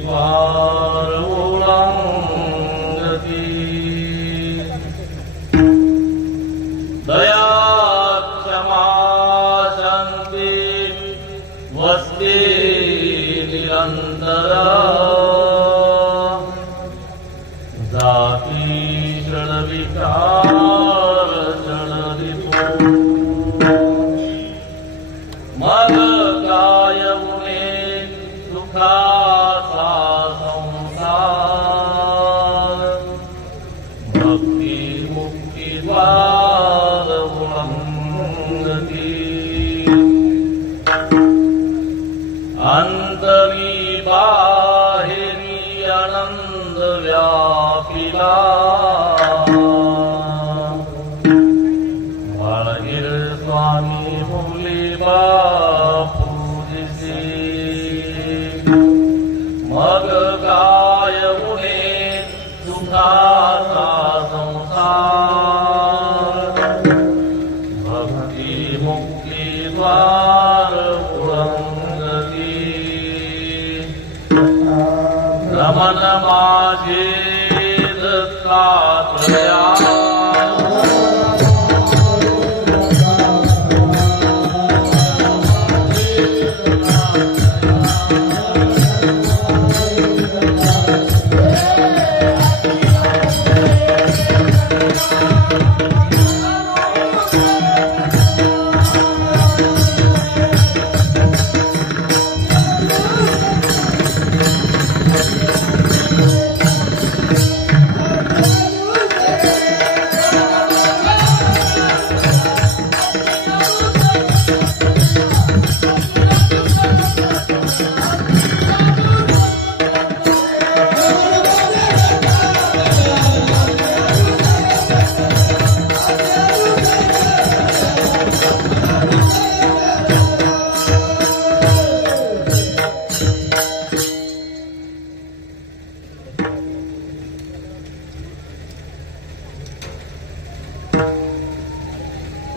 द्वार ओलांगती दया क्षमा शांती वसते निरंतरा जाती षडविकार षडरिपो मग काय मुने सुखाचा संसार भक्ती मुक्ती द्वार ओलांगती अंतरी बाहेरी आनंद व्यापिला बाळगीर स्वामी मुली बापूजी मग काय उणे सुखाचा संसार भक्ती मुक्ती द्वार ओलांगती रमण माझे दत्तात्रया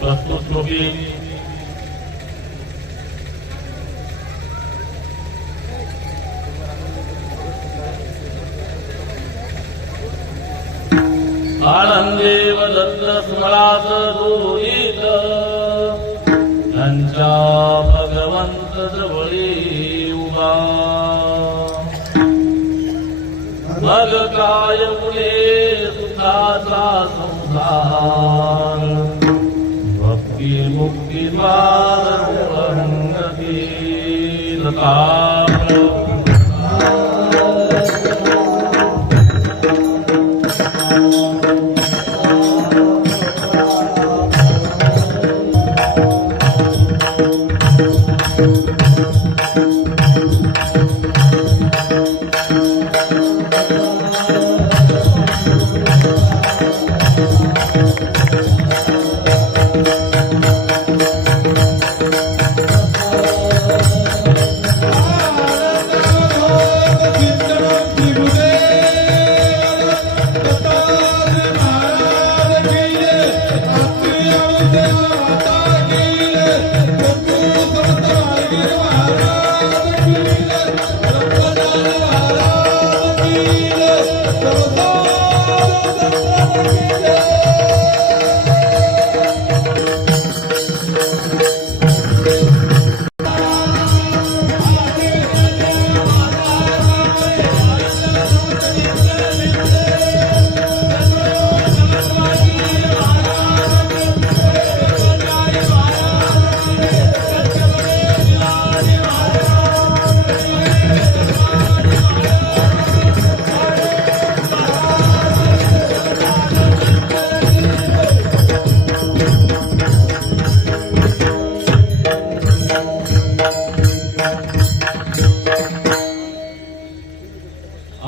प्रस्तुत होगी आनंदेव दत्त स्मरात दूरित त्यांच्या भगवंत जवळी उभा मग काय मुले सुखाचा संसार भक्ती मुक्ती द्वार ओलांगती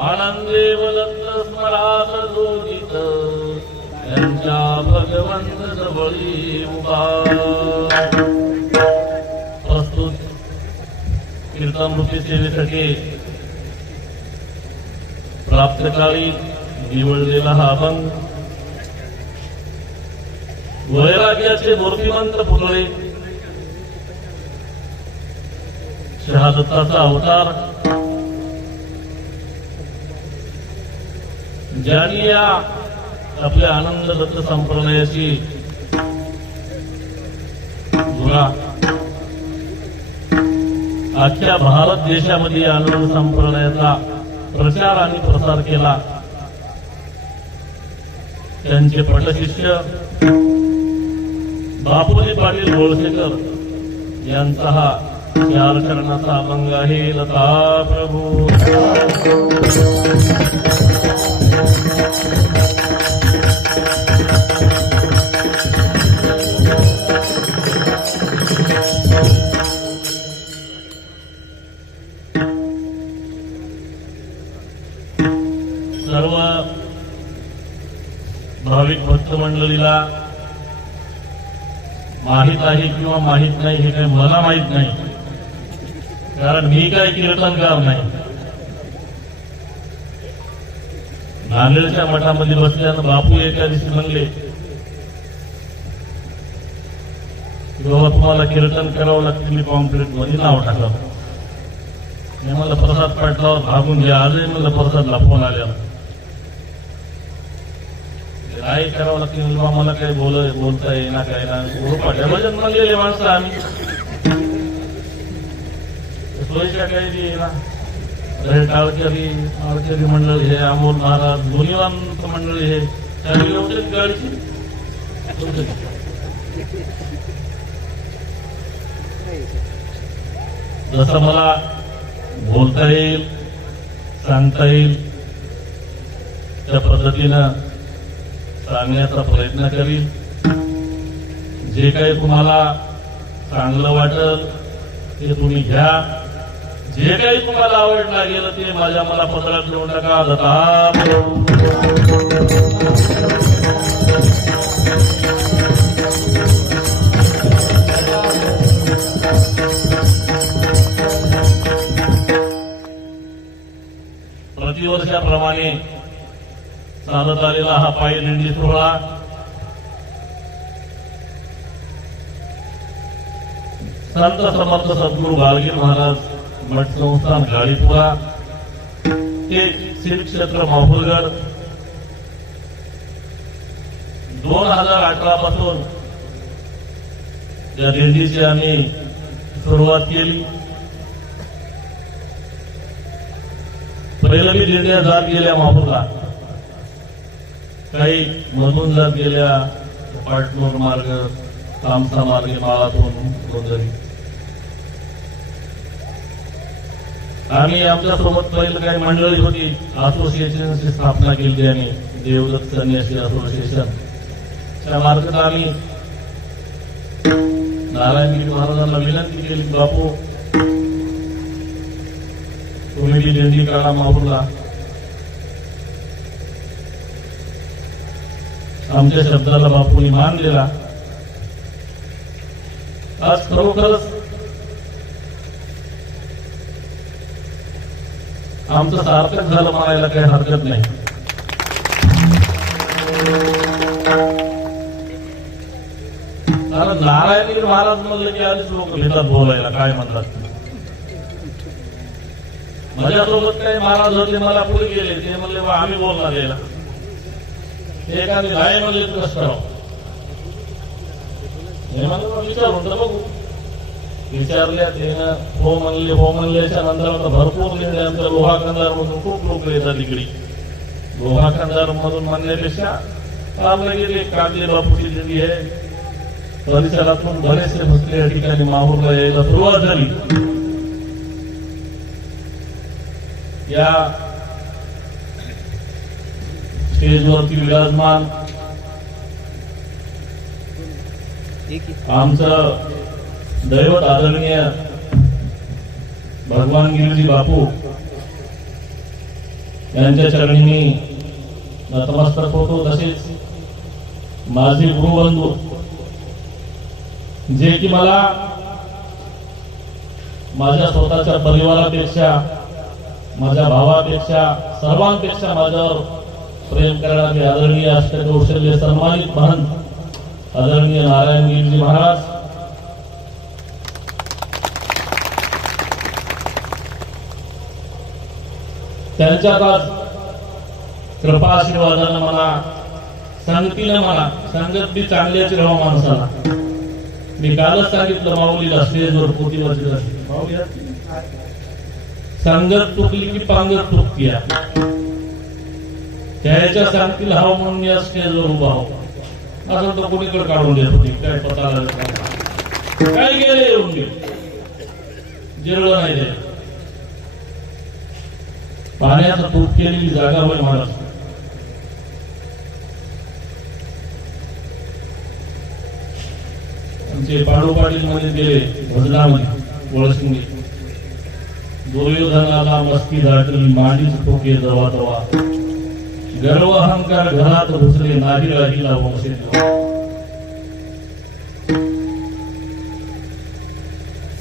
आनंदेव दत्त स्मरात जोडित त्यांच्या भगवंत जवळी उभा प्रस्तुत कीर्तनरूपी सेवेसाठी प्राप्तकाळी निवडलेला हा अभंग वैराग्याचे मूर्तिमंत पुतळे शहादत्ताचा अवतार ज्यांनी या आपल्या आनंद दत्त संप्रदायाची धुरा अख्ख्या भारत देशामध्ये आनंद संप्रदायाचा प्रचार आणि प्रसार केला, त्यांचे पटशिष्य बापूजी पाटील गोळसेकर यांचा हा 4 चरणाचा अभंग आहे. लता प्रभू सर्व भाविक भक्त मंडळीला माहित आहे किंवा माहित नाही हे काही मला माहित नाही, कारण मी काही कीर्तनकार नाही. नांदेडच्या मठामध्ये बसल्यानं बापू एका दिवशी म्हणले बाबा तुम्हाला कीर्तन करावं लागतं, मी कॉम्प्लेट मध्ये नाव टाकलं. मी मला प्रसाद पाठलावर भागून घ्या. आजही मला प्रसादला फोन आल्या काय करावं लागतं, मला काही बोलता येईना काय ना. पाठ्या भजन म्हणलेले माणसं आम्ही सोयीच्या काही येईना. टाळकरी मंडळ हे, अमोल महाराज गुणीवंत मंडळ हे गाडीची जसं मला बोलता येईल सांगता येईल त्या पद्धतीनं सांगण्याचा प्रयत्न करील. जे काही तुम्हाला चांगलं वाटेल ते तुम्ही घ्या, जे काही तुम्हाला आवडलं गेलं ते माझ्या मला पत्रात लिहून टाका. दत्ता प्रतिवर्षाप्रमाणे चालत आलेला हा पायी दिंडी सोहळा संत समर्थ सद्गुरू गाडगीळ महाराज मठ संस्थान गाडीपुरा ते श्री क्षेत्र माहुरगड 2018 पासून या दिंडीची आम्ही सुरुवात केली. पहिल्या मी दिंड्या जात गेल्या माहुरला, काही मधून जात गेल्या पाटणूर मार्ग, कामसा मार्गे माळातून गोंधळी. आम्ही आमच्या सोबत पहिलं काही मंडळी होती, असोसिएशनची स्थापना केली त्यांनी, देवदत्त संन्यासी असोसिएशन. त्या मार्फत आम्ही नारायणगिरी महाराजांना विनंती केली, बापू तुम्ही बी दिंडी काढा माहुरला. आमच्या शब्दाला बापूंनी मान दिला. आज खरोखरच आमचं सार्थक झालं म्हणायला काही हरकत नाही. कारण नारायणगिरी महाराज म्हणलं की आधीच लोक घेतात बोलायला, काय म्हणतात. माझ्यासोबत काही महाराज होते, मला पुढे गेले, ते म्हणले बा आम्ही बोलणार यायला. एखादी नाही म्हणले तर कसं करावं, हे म्हणलं विचारून तर बघू. विचारल्या त्यानं हो म्हणल्याच्या नंतर आता भरपूर निर्णयांतर लोहा कंदार मधून खूप लोक येतात इकडे. लोहा कंदार मधून म्हणण्यापेक्षा रामनगिरी कागले बापूची दिंडी आहे, परिसरातून बरेचसे भक्त या ठिकाणी माहूरला यायला सुरुवात झाली. या स्टेजवरती विराजमान आमचं दैवत आदरणीय भगवान गिरजी बापू यांच्या चरणी मी नतमस्तक होतो. तसेच माझे गुरुबंधू जे की मला माझ्या स्वतःच्या परिवारापेक्षा, माझ्या भावापेक्षा, सर्वांपेक्षा माझ्यावर प्रेम करणारे आदरणीय अष्टकौशल्य सन्मानित महंत आदरणीय नारायणगिरीजी महाराज, त्यांच्यात आज कृपा आशीर्वादानं मला सांगतीनं मला सांगत बी चांगल्याची राहा माणसाला. मी कालच सांगितलं माऊलीला स्टेजवर पोतीवरची माऊली सांगत चुकली की पांगत चुकतीया. त्याच्या सांगतील हाव म्हणून या स्टेजवर उभा हो असं तर कोणीकडे काढून देत होती. काय पता काय गेले येऊन गेले जिरलं नाही ते. पाण्याचा तूप केलेली जागा होय महाराज. आमचे पाडोपाडी मध्ये गेले भजनामध्ये वळसिंगे दुर्योधनाला मस्ती दाटली मांडीच ठोके दवा दवा गर्व अहंकार घरात घुसले नाही राहिला वंशे.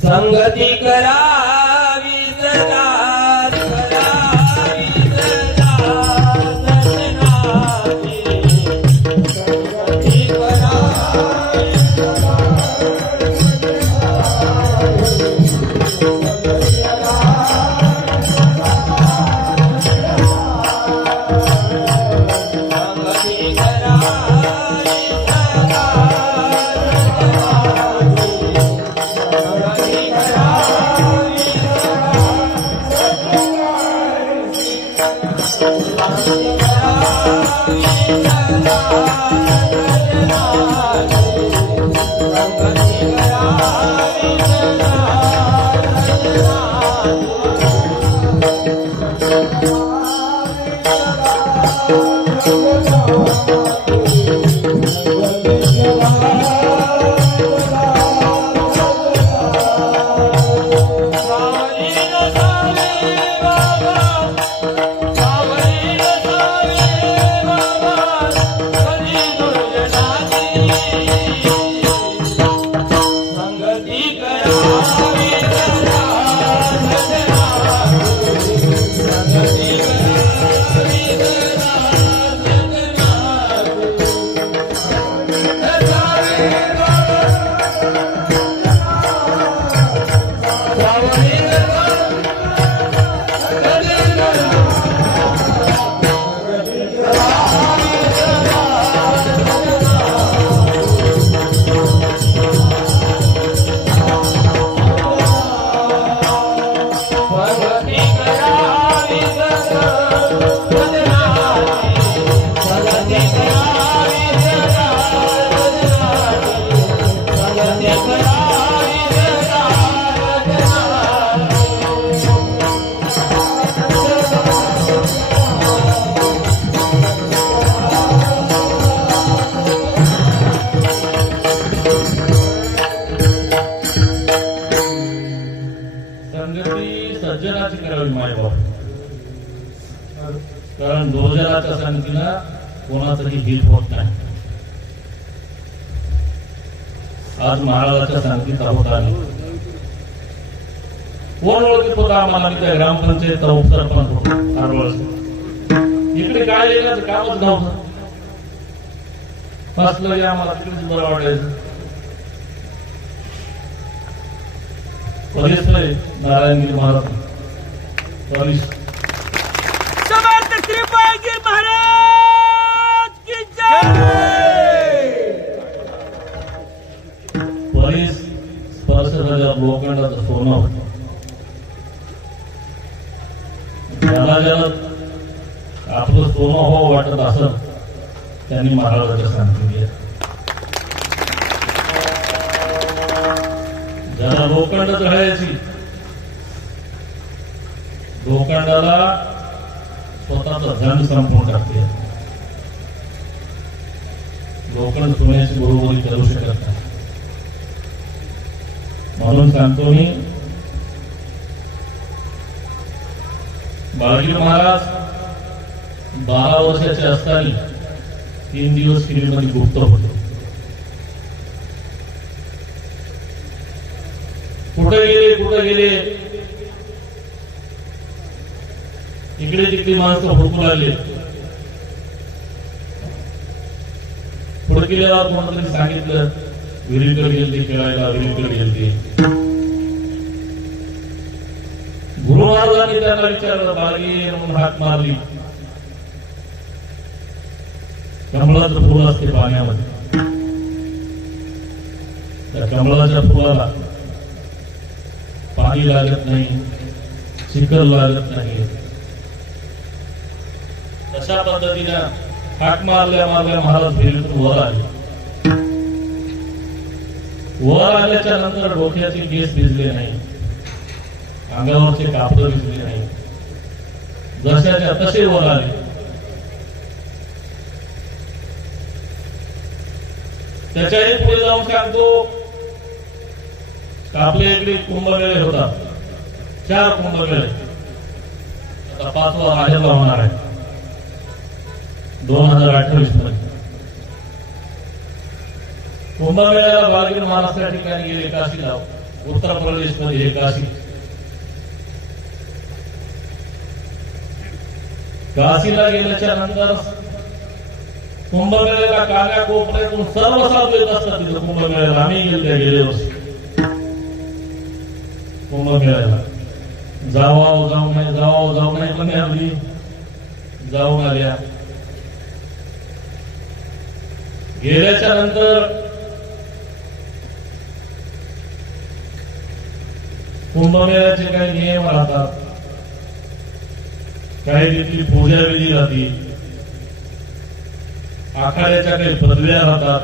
संगती करावी सदा करावी सदा सजनाची. संगती करावी सज्जनाची करावी मायबाप. कारण दोजनाच्या संगतीनं कोणाचंही हित होत नाही. आज महाराजाच्या संगतीत आहोत आम्ही. कोण ओळखीत होता आम्हाला? मी त्या ग्रामपंचायत उपसरपंच होतो आरवळ. इकडे काय येण्याचं कामच नव्हतं. बसलं की आम्हाला तिकडेच बरं वाटायचं. पोलीस नारायणगिरी महाराज पोलीस समर्थ कृपागिरी महाराज की जय. पोलीस स्पर्शराजा लोखंडाचं सोनं होतं. ज्याला ज्याला आपलं सोनं हो वाटत असं त्यांनी महाराजाच्या सांगितले. ज्याला लोखंड चढायची लोखंडाला स्वतःचा धन संपवून टाकते. लोखंड सोन्याची बरोबरी करू शकत नाही. म्हणून सांगतो मी, बाळगीर महाराज 12 वर्षाचे असताना 3 दिवस किल्लीमध्ये गुप्त होते. कुठे गेले इकडे तिकडे माणसं हुडकू लागले. हुडकिल्यावर कोणतरी सांगितलं विहिरीकडे गेलते खेळायला, विहिरीकडे गेलते. गुरु महाराजांनी त्यांना विचारलं, बाळगीर म्हणून हाक मारली. कमळाचं फुल असते पाण्यामध्ये, त्या कमळाच्या फुलाला पाणी लागत नाही, चिखल लागत नाही. तशा पद्धतीनं हाक मारल्या मारल्या महाराज फेरीतून वर आले. वर आल्याच्या नंतर डोक्याचे केस भिजले नाही, अंगावरचे कापड भिजले नाही, जशाच्या तसे वर आले. त्याच्याही पुढे जाऊन सांगतो, आपल्या इकडे कुंभमेळे होतात, 4 कुंभमेळे. आता 5वा माहेरला होणार आहे 2028 मध्ये. कुंभमेळ्याला बाळगीर महाराज त्या ठिकाणी गेले, काशीला, उत्तर प्रदेश मध्ये काशी. काशीला गेल्याच्या नंतर कुंभमेळ्याला कान्या कोपऱ्यातून सर्व साधू येत असतात तिथं कुंभमेळ्याला. आम्ही गेले वर्षी कुंभमेळ्याला. जाऊ नाही पण आम्ही जाऊन आल्या. गेल्याच्या नंतर कुंभमेळ्याचे काही नियम राहतात, काही तिथली पूजा विधी राहते, आखाड्याच्या काही पदव्या राहतात.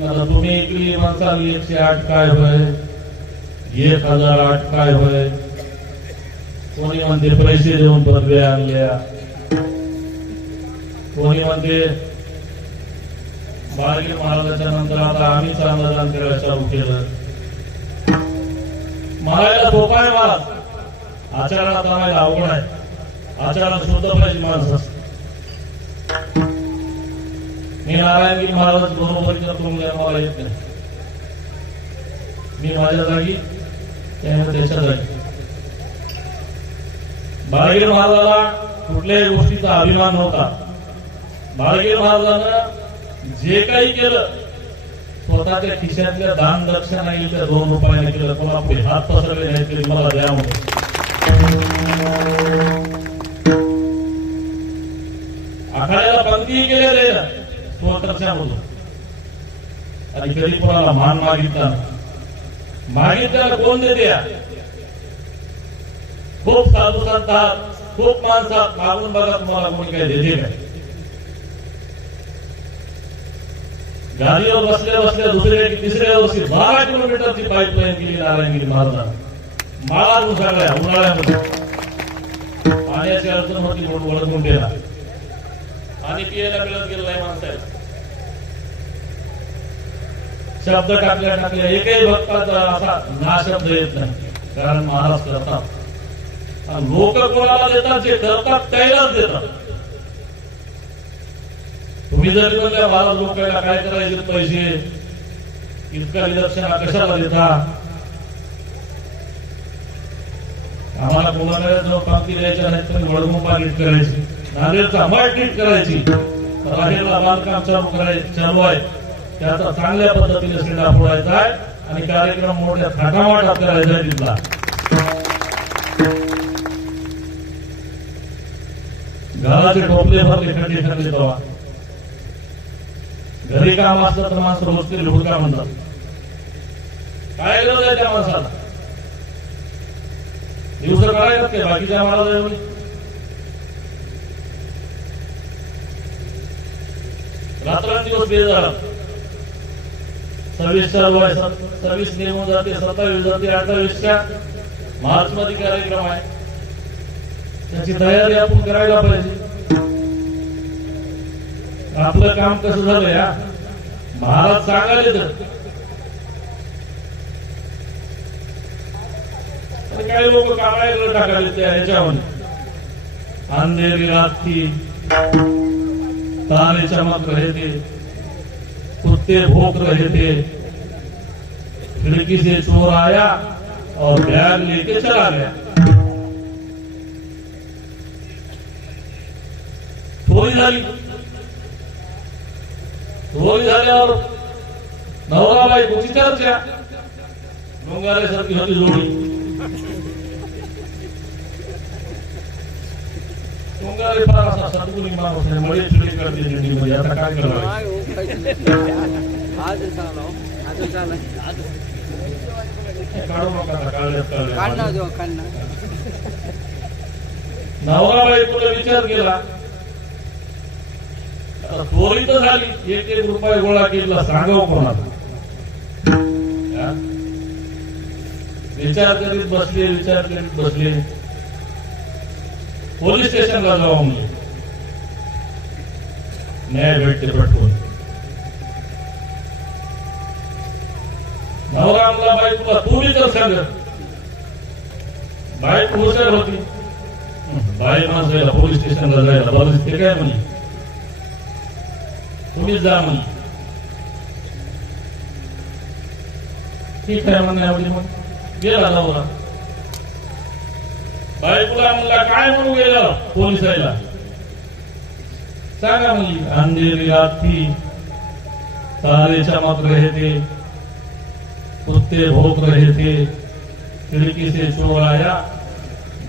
आता तुम्ही इकडली म्हणसाल 108 काय होय, 1008 काय होय. कोणी म्हणते पैसे देऊन पदव्या आणल्या, कोणी म्हणते बाळगीर महाराजाच्या नंतर आता आम्हीच अन्नदान करायला चालू केलं. मारायला सोपा आहे महाराज, आचारात आणायला अवघड आहे. आचारात शुद्ध पाहिजे माणसं. मी नारायणगिरी महाराज बरोबर करतो, मला येत नाही. मी माझ्या जागी, त्याने त्याच्या जागी. बाळगीर महाराजाला कुठल्याही गोष्टीचा अभिमान नव्हता. बाळगीर महाराजांना जे काही केलं स्वतःच्या खिशातल्या दान दक्षिणा त्या 2 रुपयाने केलं. कोणा पुढे हात पसरले नाही तरी मला द्या म्हणून. आखाड्याला पंक्ती केल्या रे स्वतःच्यामधून. आणि कधी कोणाला मान मागितल्याला कोण देते? खूप साधू संतात, खूप माणसात, मागून बघा तुम्हाला कोणी काय देते काय. गाडीवर बसल्या बसल्या दुसऱ्या तिसऱ्या वर्षी 12 किलोमीटरची पाईपलाईन केली नारायणगिरी महाराजांना. माळा सगळ्या उन्हाळ्यामध्ये पाण्याची अडचण होती म्हणून ओळखून गेला. आणि पियाला मिळत गेलं नाही माणसाला. शब्द टाकल्या एकही भक्ताचा असा ना शब्द येत नाही, कारण महाराज करतात. लोक कोणाला देतात, जे करतात त्यालाच देतात. तुम्ही जर म्हणल्या महाराज लोकांना काय करायचे पैसे, इतका निदर्शना कशाला देता? आम्हाला कुणाला जो पंक्ती द्यायच्या नाही तर वडमुपा नीट करायची, नांदेडचा अंबाड नीट करायची, राहेरला बांधकाम चालू आहे, त्याचा चांगल्या पद्धतीने शिंडा फोडायचा आहे आणि कार्यक्रम मोठ्या थाटामाटात करायचा आहे तिथला. घराचे टोपले भरले, खड्डे ठरले तेव्हा घरी काम असलं तर माणसं रोज तरी हुडका म्हणतात. काय गरज आहे त्या माणसाला? दिवस काढायला ते बाकीच्या महाराज रात्रंदिवस बेजार. 26 चालू आहे, 26 निघून जाते, 27 जाते, 28च्या मार्च मध्ये कार्यक्रम आहे. त्याची तयारी आपण करायला पाहिजे. आपलं काम कसं झालं या महाराज सांगायला तर काही लोक कामाला टाकायला त्या ह्याच्यामध्ये. अंधेरी रात थी, तारे चमक रहे थे, कुत्ते भौंक रहे थे, खिड़की से चोर आया और बैग लेके चला गया. थोड़ी झाल्यावर नवरा बायकोची चर्चा. डोंगाऱ्यासारखी होती जोडी. मंगाले फार असा सद्गुणी माणूस आहे, मळे चिडी करते दिंडीमध्ये. आता काय करावं? काढू नका, काढल्यात. नवरा बायकोला विचार केला, आता चोरी तर झाली, 1-1 रुपये गोळा केला, सांगावं कोणाला? हा? विचार करीत बसले. पोलीस स्टेशनला जाऊ म्हणजे न्याय भेटते पटकून. नवरा आपला बायकोला तू विचार सांग. बायको हुशार होती, बाई माणसाला पोलीस स्टेशनला जायला बरं ते काय म्हणे, तुम्हीच जा म्हणे. ठीक आहे म्हणण्यावली. मग गेला नवरा. बायकोला म्हणला काय म्हणू गेला पोलिसाला? सांगा म्हणली. अंधेरी रात थी, तारे चमक रहे थे, कुत्ते भौंक रहे थे, खिड़की से चोर आया,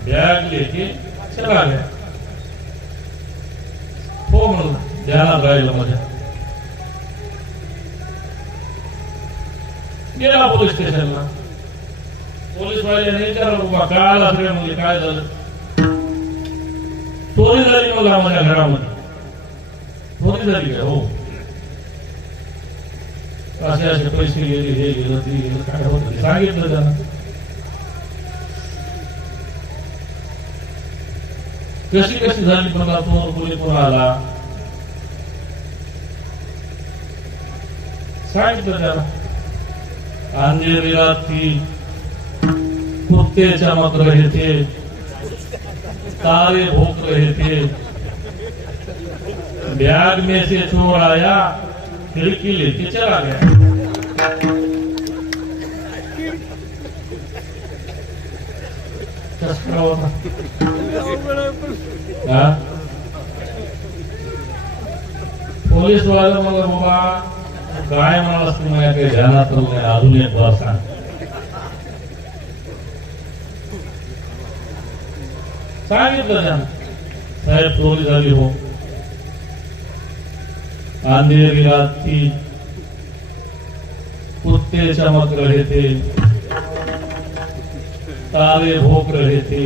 बैग लेके चला गया. हो म्हणला, ध्यानात राहिलं माझ्या. गेला पोलीस स्टेशनला. पोलीस वाल्याने विचारलं, बाबा काय आला सगळ्या म्हणजे काय झालं? चोरी झाली मला माझ्या घरामध्ये. चोरी झाली का? हो. असे पैसे गेले, हे गेलं, ते गेलं, काय होतं सांगितलं त्यानं. कशी झाली पण चोर कोणी कोण आला सांगितलं त्याला. अंधेरी रात थी, कुत्ते चमक रहे थे, तारे भौंक रहे थे, बैग में से चोर आया, खिड़की लेके चला गया. पोलीस वाला मला बाबा काय म्हणालास तू, माझ्या काही ध्यानात नाही, अजून एक बार सांग. सांगितलं त्यानं, साहेब चोरी झाली हो. अंधेरी रात थी, कुत्ते चमक रहे थे, तारे भौंक रहे थे,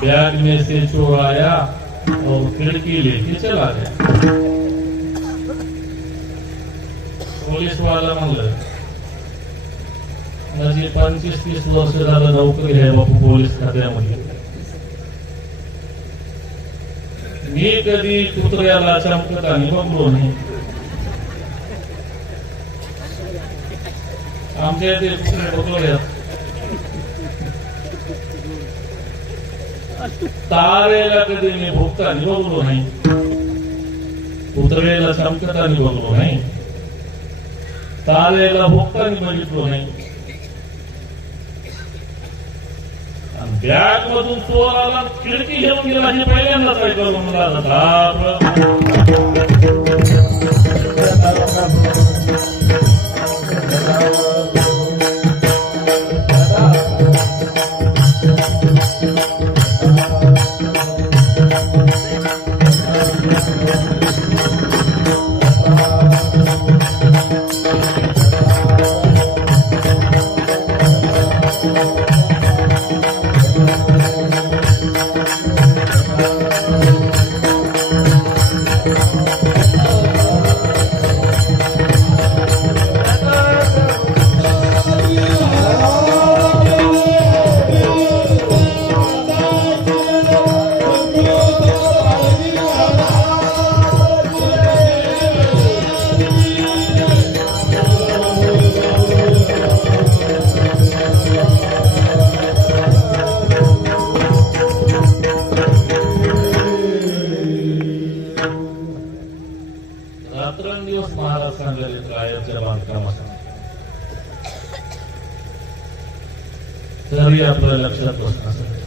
बैग में से चोर आया और खिड़की लेके चला गया. पोलीस वाला म्हणलं, माझी 25-30 वर्ष झालं नोकरी आहे बापू पोलीस खात्यामध्ये. मी कधी कुत्र्याला चमकताना बघलो नाही. आमच्या इथे कुत्रे बघलो. तारेला कधी मी भोगताना बघलो नाही, कुत्र्याला चमकताना बघलो नाही, तारेला भोगताना बघितलो नाही. बॅग मधून चोर आला, खिडकी घेऊन गेला, हे पहिल्यांदाच ऐकलं मला. रात्रंदिवस महाराज सांगले रायाच्या बांधकामासाठी, तरी आपल्या लक्षात बसण्यासाठी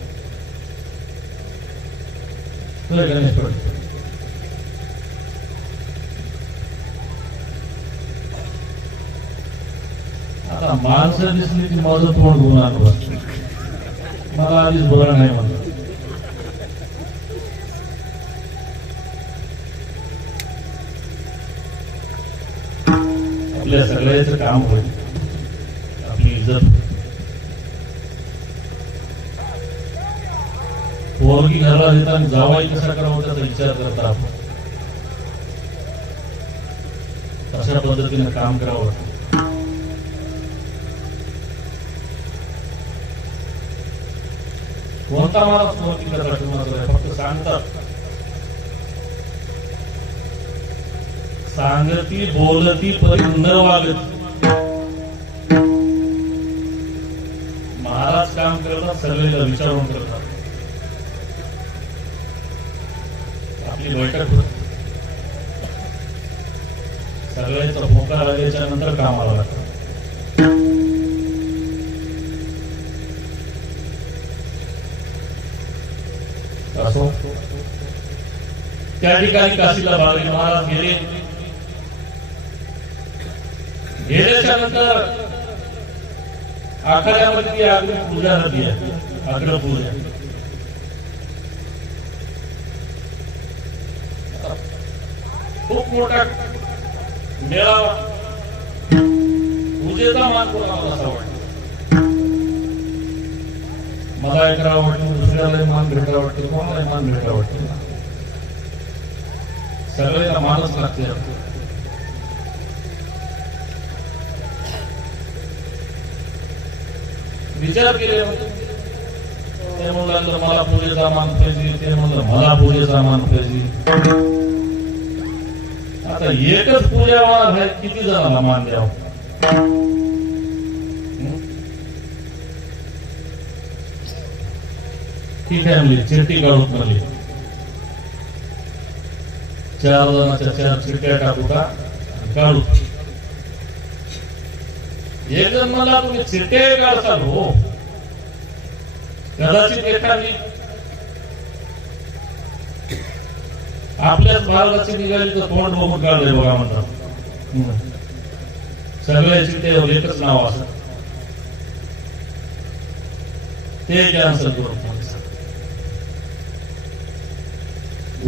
गणेश पडतो. आता माणसं दिसली की माझं तोंड गुन्हा मला आधीच बरं नाही म्हणलं. सगळ्याचं काम होईल, आपली इज्जत. पोरगी घराला येताना जावाई कसा करावा त्याचा विचार करता आपण, अशा पद्धतीने काम करावं. कोणता माणूस नव्हती करता, फक्त सांगतात, सांगती बोलती परी न वागत. महाराज काम करतात, सगळ्याला विचारून करतात. आपली बैठक होत, सगळ्याचा होकार आल्याच्या नंतर कामाला लागतं. असो, त्या ठिकाणी काशीला बाळगी महाराज गेले. गेल्याच्या नंतर आखाड्यामध्ये ती आग्र पूजा नदी आहे, आग्र पूजा. खूप मोठा मेळावा, पूजेचा मान कोणाला असा वाटतो. मला एक वाटतं, दुसऱ्याला मान भेटा वाटते, कोणाला मान भेटा वाटते. सगळ्याला मानच लागते. विचार केले, ते म्हणलं मला पूजेचा मान पाहिजे, ते म्हणलं मला पूजेचा मान पाहिजे. आता एकच पूजा आहे, किती जणांना मान द्यावं. ठीक आहे म्हणली, चिठ्ठी काढूत म्हणली. 4 जणांच्या 4 चिठ्ठ्या टाकू का, काढू. एक जण मला तुम्ही चिठ्ठ्या काढताल हो, कदाचित एखादी आपल्याच भारताची निघाली तर तोंड बघून काढले बघा म्हणतात. सगळ्या चिठ्ठ्यावर एकच नाव असत, ते कॅन्सल करून.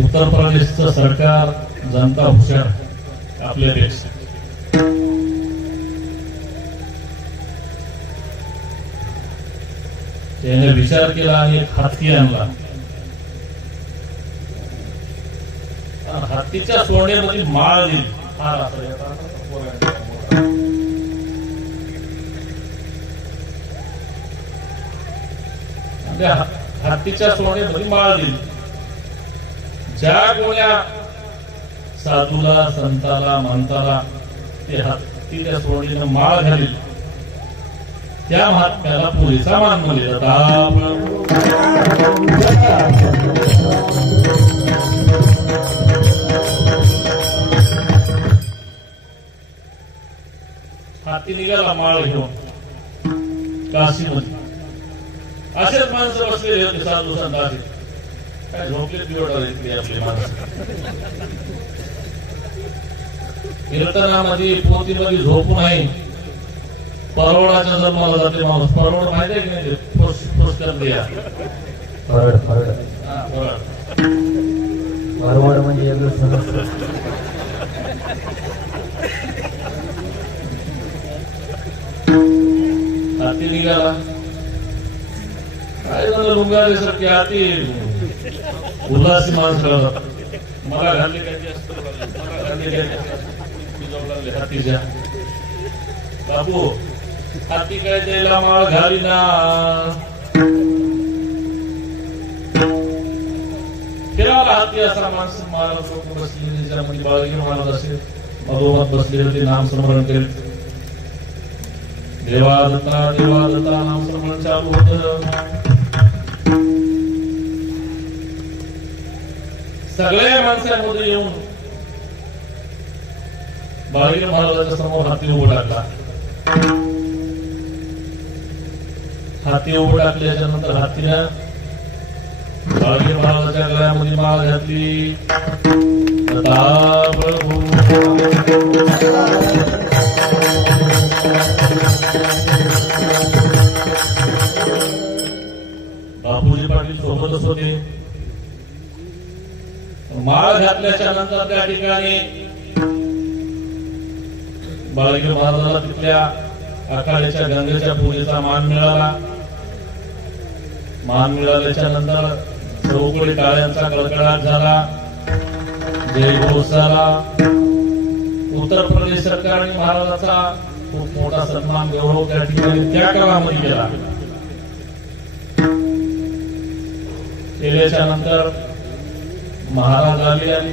उत्तर प्रदेशचं सरकार, जनता हुशार आपल्यापेक्षा. त्याने विचार केला आणि एक हत्ती आणला. हत्तीच्या सोंडेमध्ये माळ दिली. हत्तीच्या सोंडेमध्ये माळ दिली. ज्या कोण्या साधूला, संताला, मंताला ते हत्तीच्या सोंडीनं माळ घाली, त्या महात्म्याला पुरीचा मान मिळेल. हाती निघाला माळ घेऊन काशीमध्ये. असेच माणसं बसलेले होते, साधू संत. काय झोपले बिवडले आपली माणसं. कीर्तनामध्ये पोथीमध्ये झोपू नाही. परवडाच्या जन्माला जाते माणूस. परवड माहिती आहे की नाही, पुष्कर द्या. परवड म्हणजे हाती निघाला. काय झालं, लुंगारीसारखी हाती उल्हासी माणसं. मला घालले काय असतं, मला घालले काय हातीच्या. बापू हाती काय द्यायला माळ घाली ना. फिराला हाती असा माणसं महाराज लोक बसले, ज्यामध्ये बाळगी महाराज असे मधोमध बसले होते, नामस्मरण करीत. देवा दत्ता देवा दत्ता नामस्मरण चालू होत. सगळ्या माणसांमध्ये येऊन बाळगी महाराजाच्या समोर हाती उभं टाकला. हाती उभं टाकल्याच्या नंतर हातीला बाळगी महाराजाच्या गळ्यामध्ये माळ घातली. बापूजी पाटील सोबतच होते. माळ घातल्याच्या नंतर त्या ठिकाणी बाळाजी महाराजांना तिथल्या आखाड्याच्या गंगेच्या पूजेचा मान मिळाला. मान मिळाल्याच्या नंतर चौकडे टाळ्यांचा कडकडाट झाला, जयघोष झाला. उत्तर प्रदेश सरकारने महाराजाचा खूप मोठा सन्मान गौरव त्या ठिकाणी त्या काळामध्ये केला. केल्याच्या नंतर महाराज आले आणि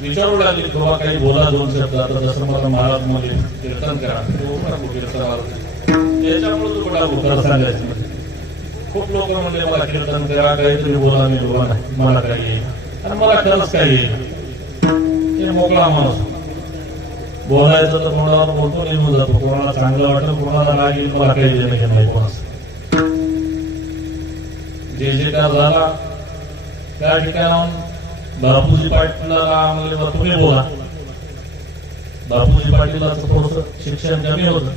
विचारू लागले किंवा काही बोला दोन शब्द. आता जसं मला महाराज मध्ये कीर्तन करा, त्याच्यामुळे तू कुठला भूकार सांगायचं. खूप लोक म्हणले मला कीर्तन करा, काहीतरी बोला. मी बोला नाही, मला काही येईल आणि मला खरंच काही येईल. ते मोकळा माणूस, बोलायचं तर कोणावर बोलतो, निघून जातो. कोणाला चांगलं वाटलं, कोणाला राग येईल, मला काही देणं घेणं नाही कोणाचं. जे जे काय झाला त्या ठिकाणाहून बापूजी पाटीलला म्हणले बा तुम्ही बोला. बापूजी पाटीलाचं थोडस शिक्षण कमी होतं,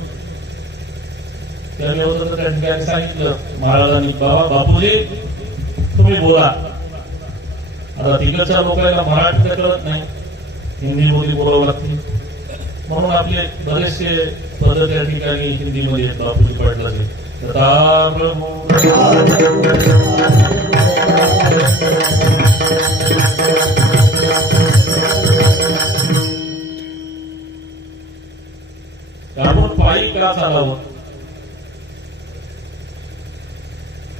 कमी होतं तर त्या ठिकाणी सांगितलं महाराजांनी बाबा बापूजी तुम्ही बोला. आता तिकडच्या लोकांना मराठी कळत नाही, हिंदीमध्ये बोलावं लागते, म्हणून आपले बरेचसे पद त्या ठिकाणी हिंदीमध्ये आहेत बापूजी पाटलाचे. आपण पायी का चालावं?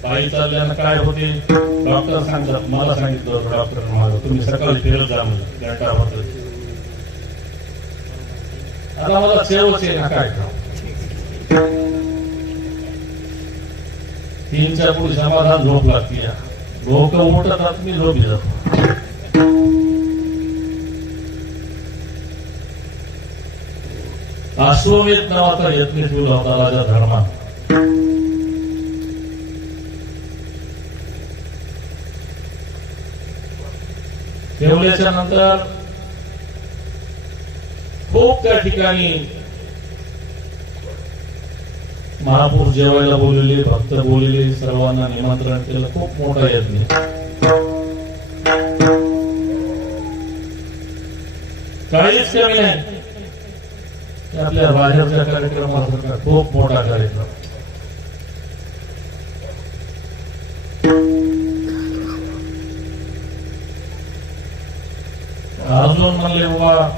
पायी चालल्यानं काय होते डॉक्टर सांगतात. मला सांगितलं होतं डॉक्टर माझं, तुम्ही सकाळी फिरत जा म्हणजे घंटा होत. आता मला सेवच आहे ना, काय का 3च्या पुढे समाधान झोप लागते. लोक उठतात, मी झोपी जातो. अश्वमेध नावाचा यत्न ठेवला होता राजा धर्मा. ठेवल्याच्या नंतर खूप त्या ठिकाणी महापुरुष जेवायला बोललेले, भक्त बोललेले, सर्वांना निमंत्रण केलं. खूप मोठा यज्ञ. काहीच कमी नाही. आपल्या राजाच्या कार्यक्रमासारखा खूप मोठा कार्यक्रम. अर्जुन म्हणले बाबा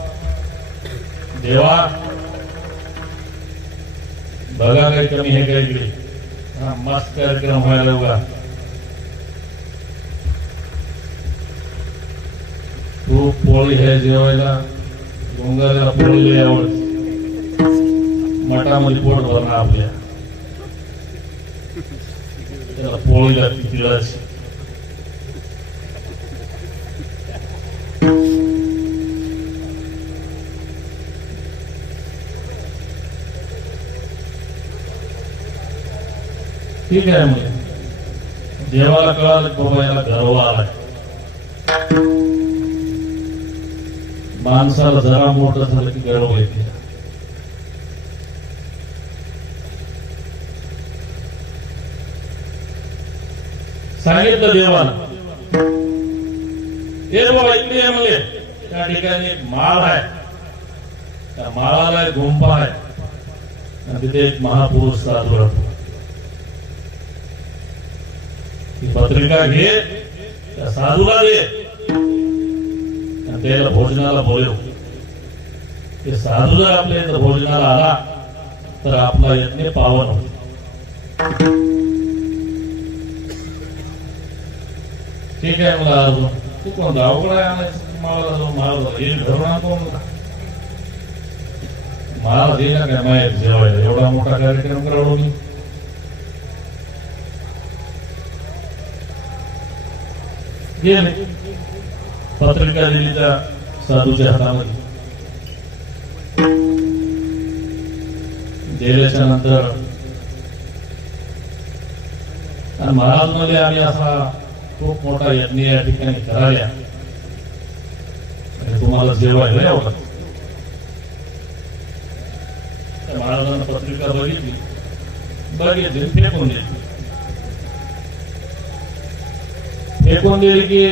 देवा बघा काही कमी हे काही इकडे मस्त कार्यक्रम व्हायला बघा. तू पोळी हे जेवायला डोंगराला पोळी आवडते, मठामध्ये पोट भरणं आपल्या, त्याला पोळी लागते तिळाची. ठीक आहे म्हणजे देवाला कळालं बाबा याला गर्व आलाय. माणसाला जरा मोठं झालं की गर्व येते. सांगितलं देवाला हे बाबा इकडे म्हणले त्या ठिकाणी एक माळ आहे, त्या माळाला एक गुंफा आहे आणि तिथे एक महापुरुष साधू राहतो. ती पत्रिका घे, त्या साधूला दे आणि त्याला भोजनाला बोलव. ते साधू जर आपल्या इथं भोजनाला आला तर आपला यज्ञ पावन होतो. ठीक आहे मला अजून तू कोण गावकडे आणायचं मला जाऊन महाराज येईल घरून आणतो महाराज येईल काय माहीत जेवायला एवढा मोठा कार्यक्रम करावं मी. गेले पत्रिका दिली त्या साधूच्या हातामध्ये. दिल्याच्या नंतर महाराज मध्ये आम्ही असा खूप मोठा यज्ञ या ठिकाणी करायला आणि तुम्हाला जेवायला यावं. त्या महाराजांना पत्रिका बघितली फेकून दिली. फेकून दिली की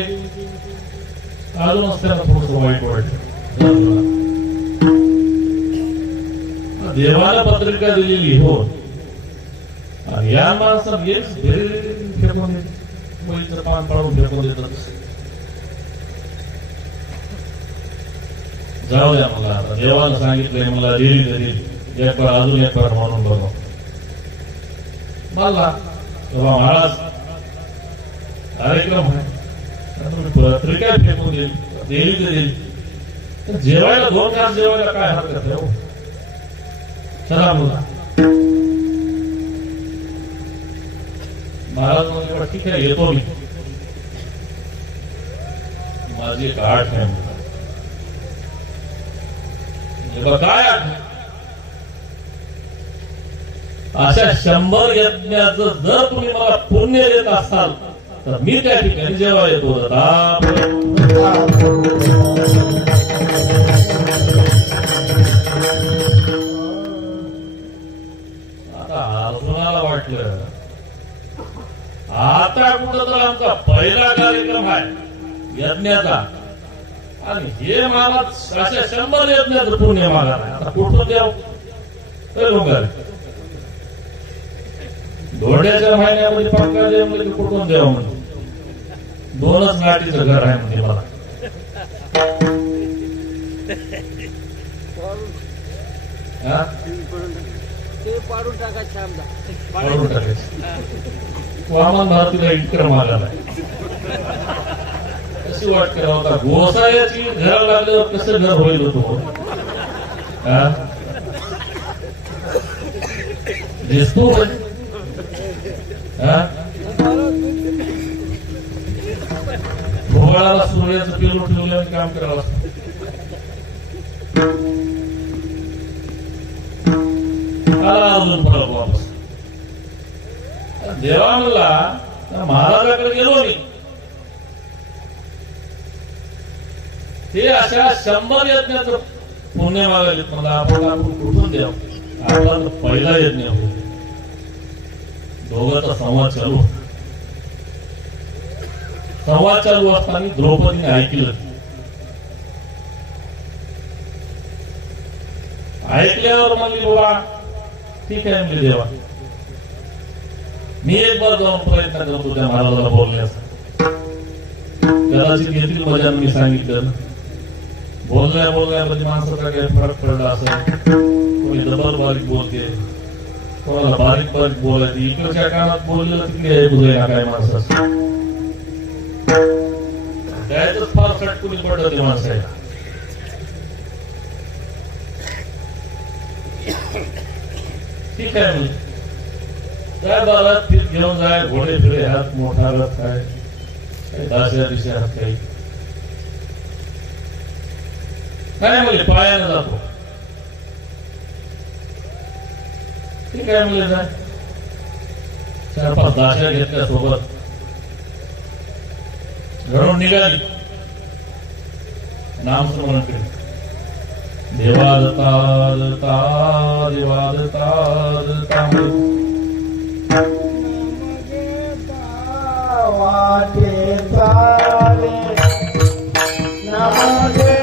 अजूनच त्याला थोडस वाईट वाटलं. देवाला पत्रिका दिलेली हो आणि या माणसात हेच फेकून मुलीचं पान पाडून फेकून देतात. जाऊ द्या मला आता देवाला सांगितलंय मला देवी देईल एक बार अजून एक बार म्हणून बघा मला तेव्हा महाराज कार्यक्रम आहे पत्रिका फेकून देईल देवी देईल जेवायला 2 तास जेवायला काय हरकत आहे हो. चला मुला महाराज म्हणजे ठीक आहे येतो मी माझी एक आठ आहे काय आठ अशा 100 यज्ञाचं जर तुम्ही मला पुण्य देत असाल तर मी त्या ठिकाणी जेव्हा येतो आता अर्जुनाला वाटलं आता कुठं तर आमचा पहिला कार्यक्रम आहे यज्ञाचा आणि हे मला अशा 100 यज्ञाचं पुण्य मागायला आता कुठून द्यावं धोड्याच्या महिन्यामध्ये पक्का द्या म्हणजे कुठून द्यावं म्हणजे 2च गाठीचं घर आहे म्हणजे मला ते पाडून टाकायचं वामन भारतीला इतकं मागायला कशी वाट करा होता गोसायाची घर लागल्यावर कसं घर होईल होतो दिसतो भोवळाला सूर्याचं पेरू ठेवल्याने काम करावं लागतं. अजून फरक वापस देवा म्हणला महाराजाकडे गेलो मी ते अशा 100 यज्ञाचं पुण्य मागायला मला आपण कुठून द्यावं आपला पहिला यज्ञ हो दोघांचा संवाद चालू असताना द्रौपदीने ऐकलं ऐकल्यावर म्हणली बाबा ठीक आहे म्हणजे देवा मी एक बार जाऊन प्रयत्न करतो त्या महाराजाला बोलण्याचा कदाचित घेतली मजा मी सांगितलं बोलण्यामध्ये माणसाचा काही फरक पडला असेल कोणी डबल बारीक बोलते कोणाला बारीक बोलायचं इकडच्या कानात बोललेलं तिकडे बुजायला काय माणसाचं त्याच फार चटकुनी पडलं ते माणसाला ठीक आहे म्हणजे काय बारात फिर घेऊन जाय घोडे फिरे हात मोठा रथ काय दाशा दिशा हात काही काय म्हणजे पायानं जातो ठीक आहे म्हणजे जाय 4-5 दाशा घेतल्या सोबत घडून निघाली नामस्मरण केले देवादता वाटे चाले नमगे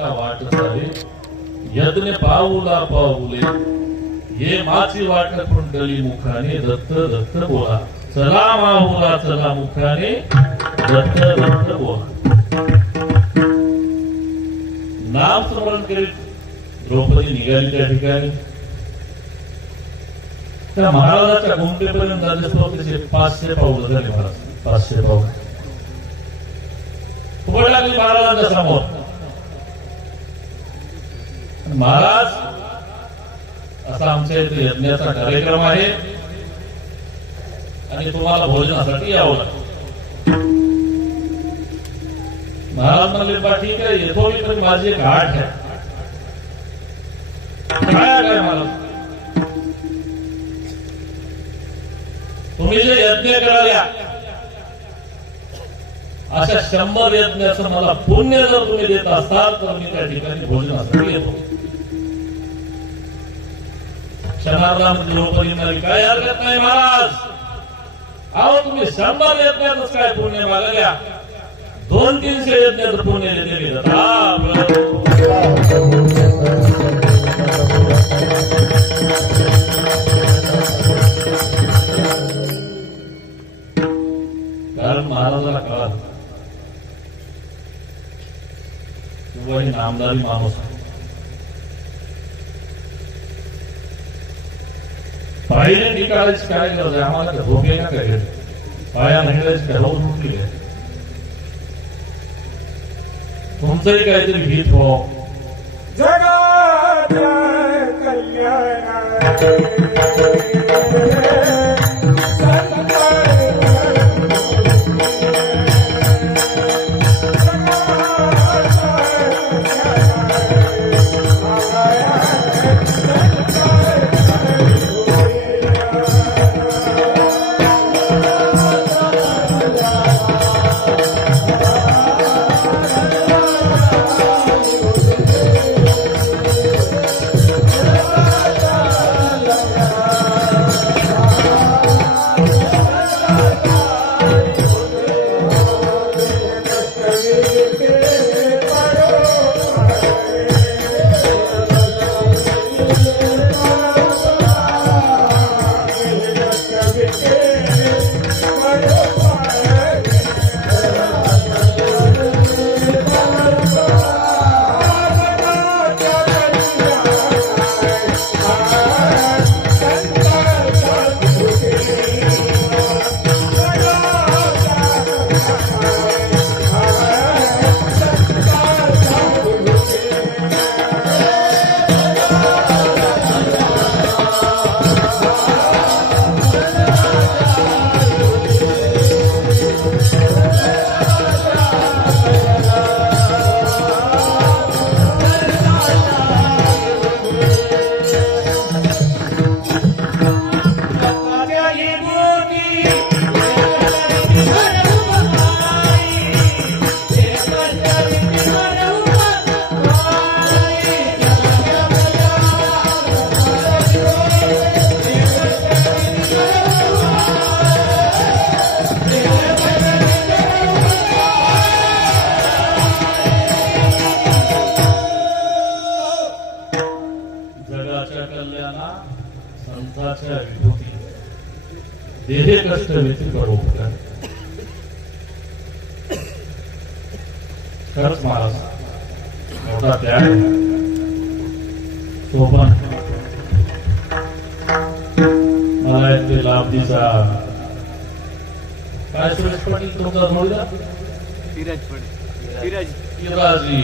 का वाट चाले यज्ञ पाऊला पाऊले ये माची वाट कुंडली मुखाने दत्त दत्त बोला चला माऊला चला मुखाने दत्त दत्त बोला. नाम स्मरण करीत द्रौपदी निघाली त्या ठिकाणी. त्या महाराजाच्या गुंफेपर्यंत जाण्यासाठी 500 पाऊल झाले. महाराज 500 पाऊल उभं लागली महाराजांच्या समोर. महाराज असा आमच्या इथे यज्ञाचा कार्यक्रम आहे आणि तुम्हाला भोजनासाठी यावं लागतं. महाराज म्हणले बा ठीक आहे येतो मी, पण माझी एक गाठ आहे. काय महाराज तुम्ही जे यज्ञ करायला अशा 100 यज्ञाचं मला पुण्य जर तुम्ही देत असाल तर मी त्या ठिकाणी भोजनासाठी येतो. क्षणार्धात द्रौपदी म्हणाली काय हरकत नाही महाराज. अहो तुम्ही 100 यज्ञातच काय पुण्य मागल्या, 200-300 यज्ञाचं पुण्य देते मी. कारण महाराजाला कळालं किंवा हे नामदारी माणूस आहे. पायऱ्या निकालायची काय गरज आहे आम्हाला? झोपे ना काय पाया निघायची काय रोज उठली आहे. तुमचंही काहीतरी गीत हो. जगाच्या संताच्या विभूती देहे कष्ट व्यतीत उपकार. खरंच महाराज मोठा त्याग सोबत मला ते लाभदीचा काय सुरेश पाटील तुमचा जोडला विराजी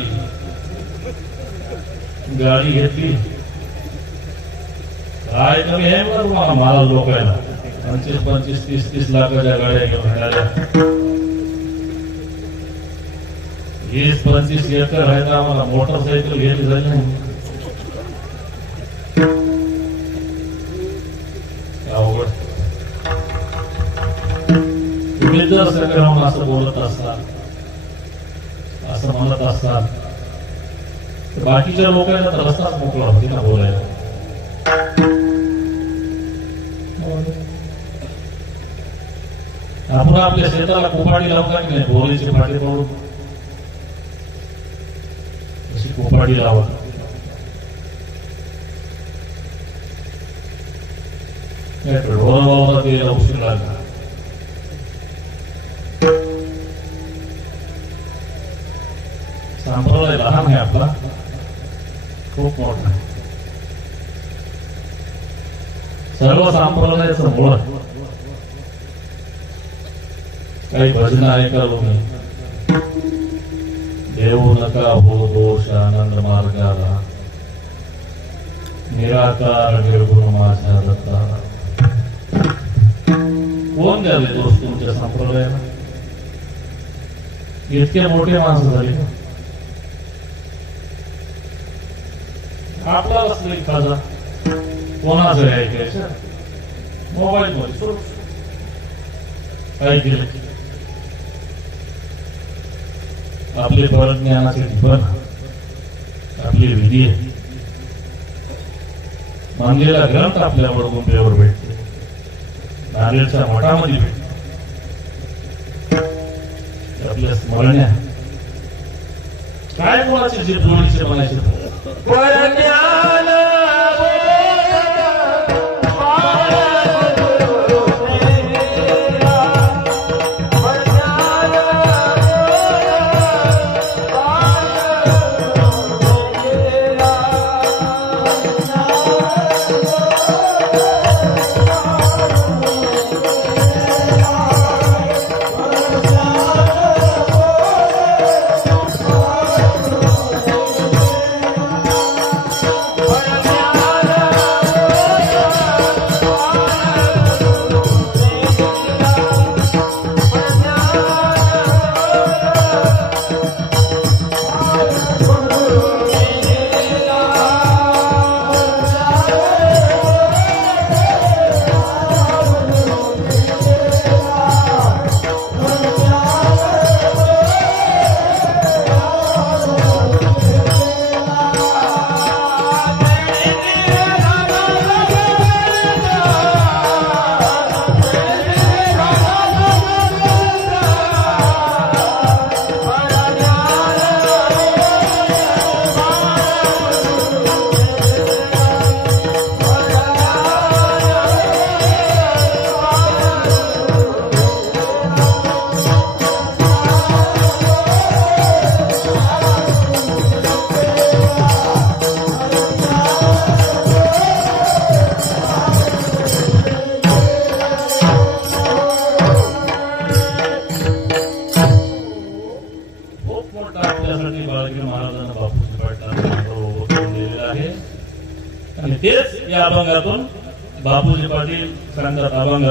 गाडी घेतली काय कमी आहे का तुम्हाला? मला लोकांना 25-30 लाखाच्या गाड्या घेऊन आल्या. 20-25 एकर आहे तर आम्हाला मोटरसायकल घ्यायची झाली नाही. अवघड. तुम्ही जर सगळं असं बोलत असताल असं म्हणत असताल तर बाकीच्या लोकांना तर रस्ताच मोकळा होती ना बोलायला. आपण आपल्या शेताला कुपाडी लावून का नाही बोरीची फाटी पडून कोपाडी लावा. ढोराबाबा ते औषध लागला. संप्रदाय लहान आहे आपला, खूप मोठा आहे. सर्व संप्रदायाचं मूळ काही भजन ऐकालो मी. देऊ नका हो दोष आनंद मार्गाला, निराकार निर्गुण माझ्या दत्ताला. कोण द्यावे दोष तुमच्या संप्रदायाला? इतके मोठे माणसं झाली का? आपला असले खाजा कोणाचं ऐकायचं? मोबाईल मध्ये सुरू काय केलं? आपले परज्ञानाचे जीवन, आपली विधी आहे. मानलेला ग्रंथ आपल्यावर गुंबेवर भेटते, नांदेडच्या मठामध्ये भेटते. आपल्या स्मरण्या काय कोणाचे जे जोडीचे बनायचे तेच या अभंगातून बापूजी पाटील सांगतात. अभंग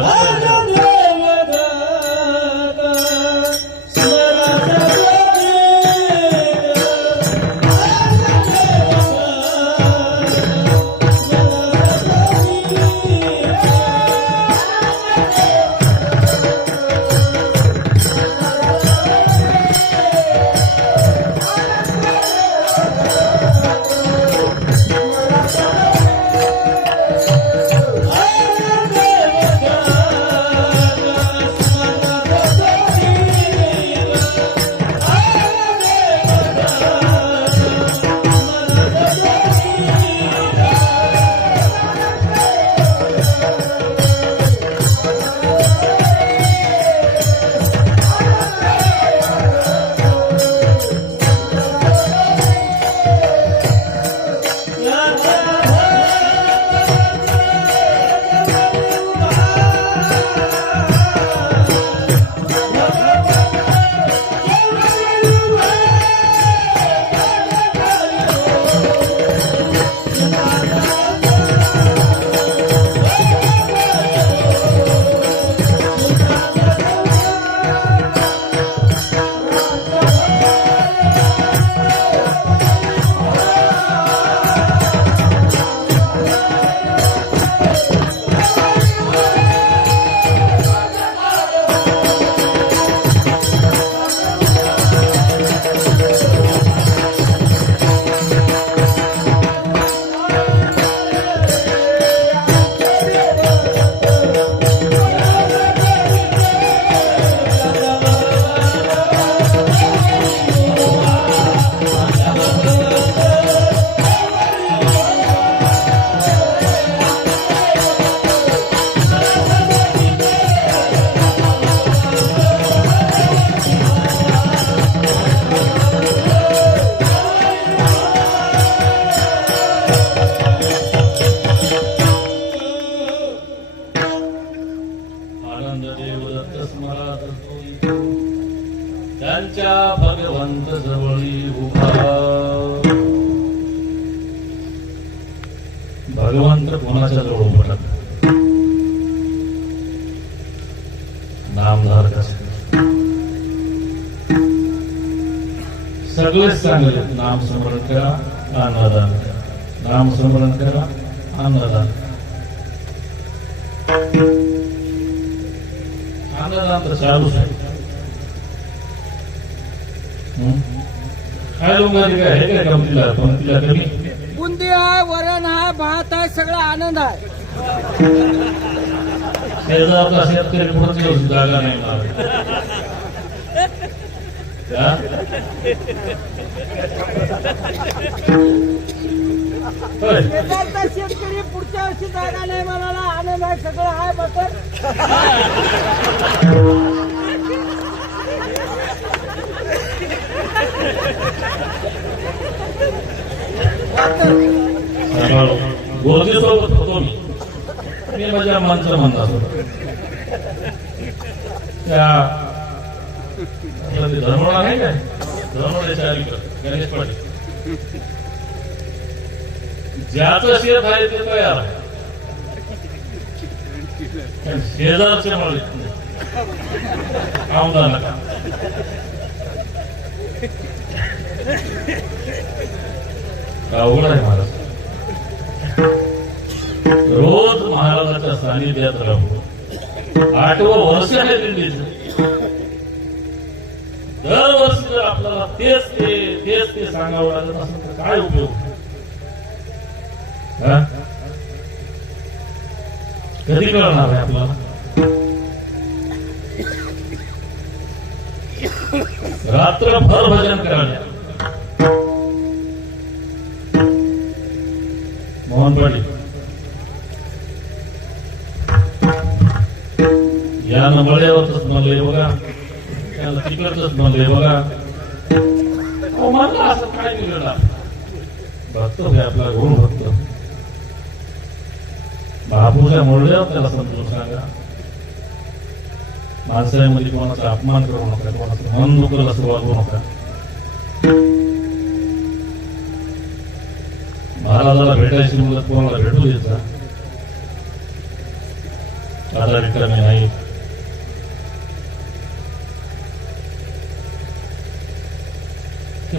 उभा भगवंत कोणाच्या जवळ उभा राहतो नामधारक सगळेच चांगले नाम स्मरण करा अन्नदान करा नाम स्मरण करा अन्नदान अन्नदान तर चालूच आहे काय लोकांनी काय हे काय कमतीला पण तिला कमी बुंदी आहे वरण आहे भात आहे सगळा आनंद आहे शेजारचा शेतकरी पुढच्या वर्षी जागा नाही मला शेजारचा शेतकरी पुढच्या वर्षी जागा नाही म्हणाला आनंद आहे सगळं आहे बकर गोरजी सोबत होतो मी माझ्या माणसं म्हणतात त्या धर्मळा नाही काय धर्मळ्याच्या अलीकडे गणेश पाटील ज्याचं शेत आहे ते तयार आहे शेजारचे म्हणले आमदार नका अवघड आहे महाराज रोज महाराजाच्या सानिध्यात राहू 8वं वर्ष आहे दिंडीचं दरवर्षी जर आपल्याला तेच ते सांगावं लागत असेल तर काय उपयोग कधी कळणार आहे आपल्याला रात्रभर भजन करण्या मोहन पाटील या नंबरवरच म्हणले बघा त्याला तिकडच म्हणले बघा मला असं काय केलं भक्त हे आपला गुण भक्त बापूच्या मुळल्यावर त्याला समजून सांगा माणसामध्ये कोणाचा अपमान करू नका कोणाचं मन दुखल असं वागू नका महाराजाला भेटायची मुदत कोणाला भेटू देत जा आता रिकामी नाही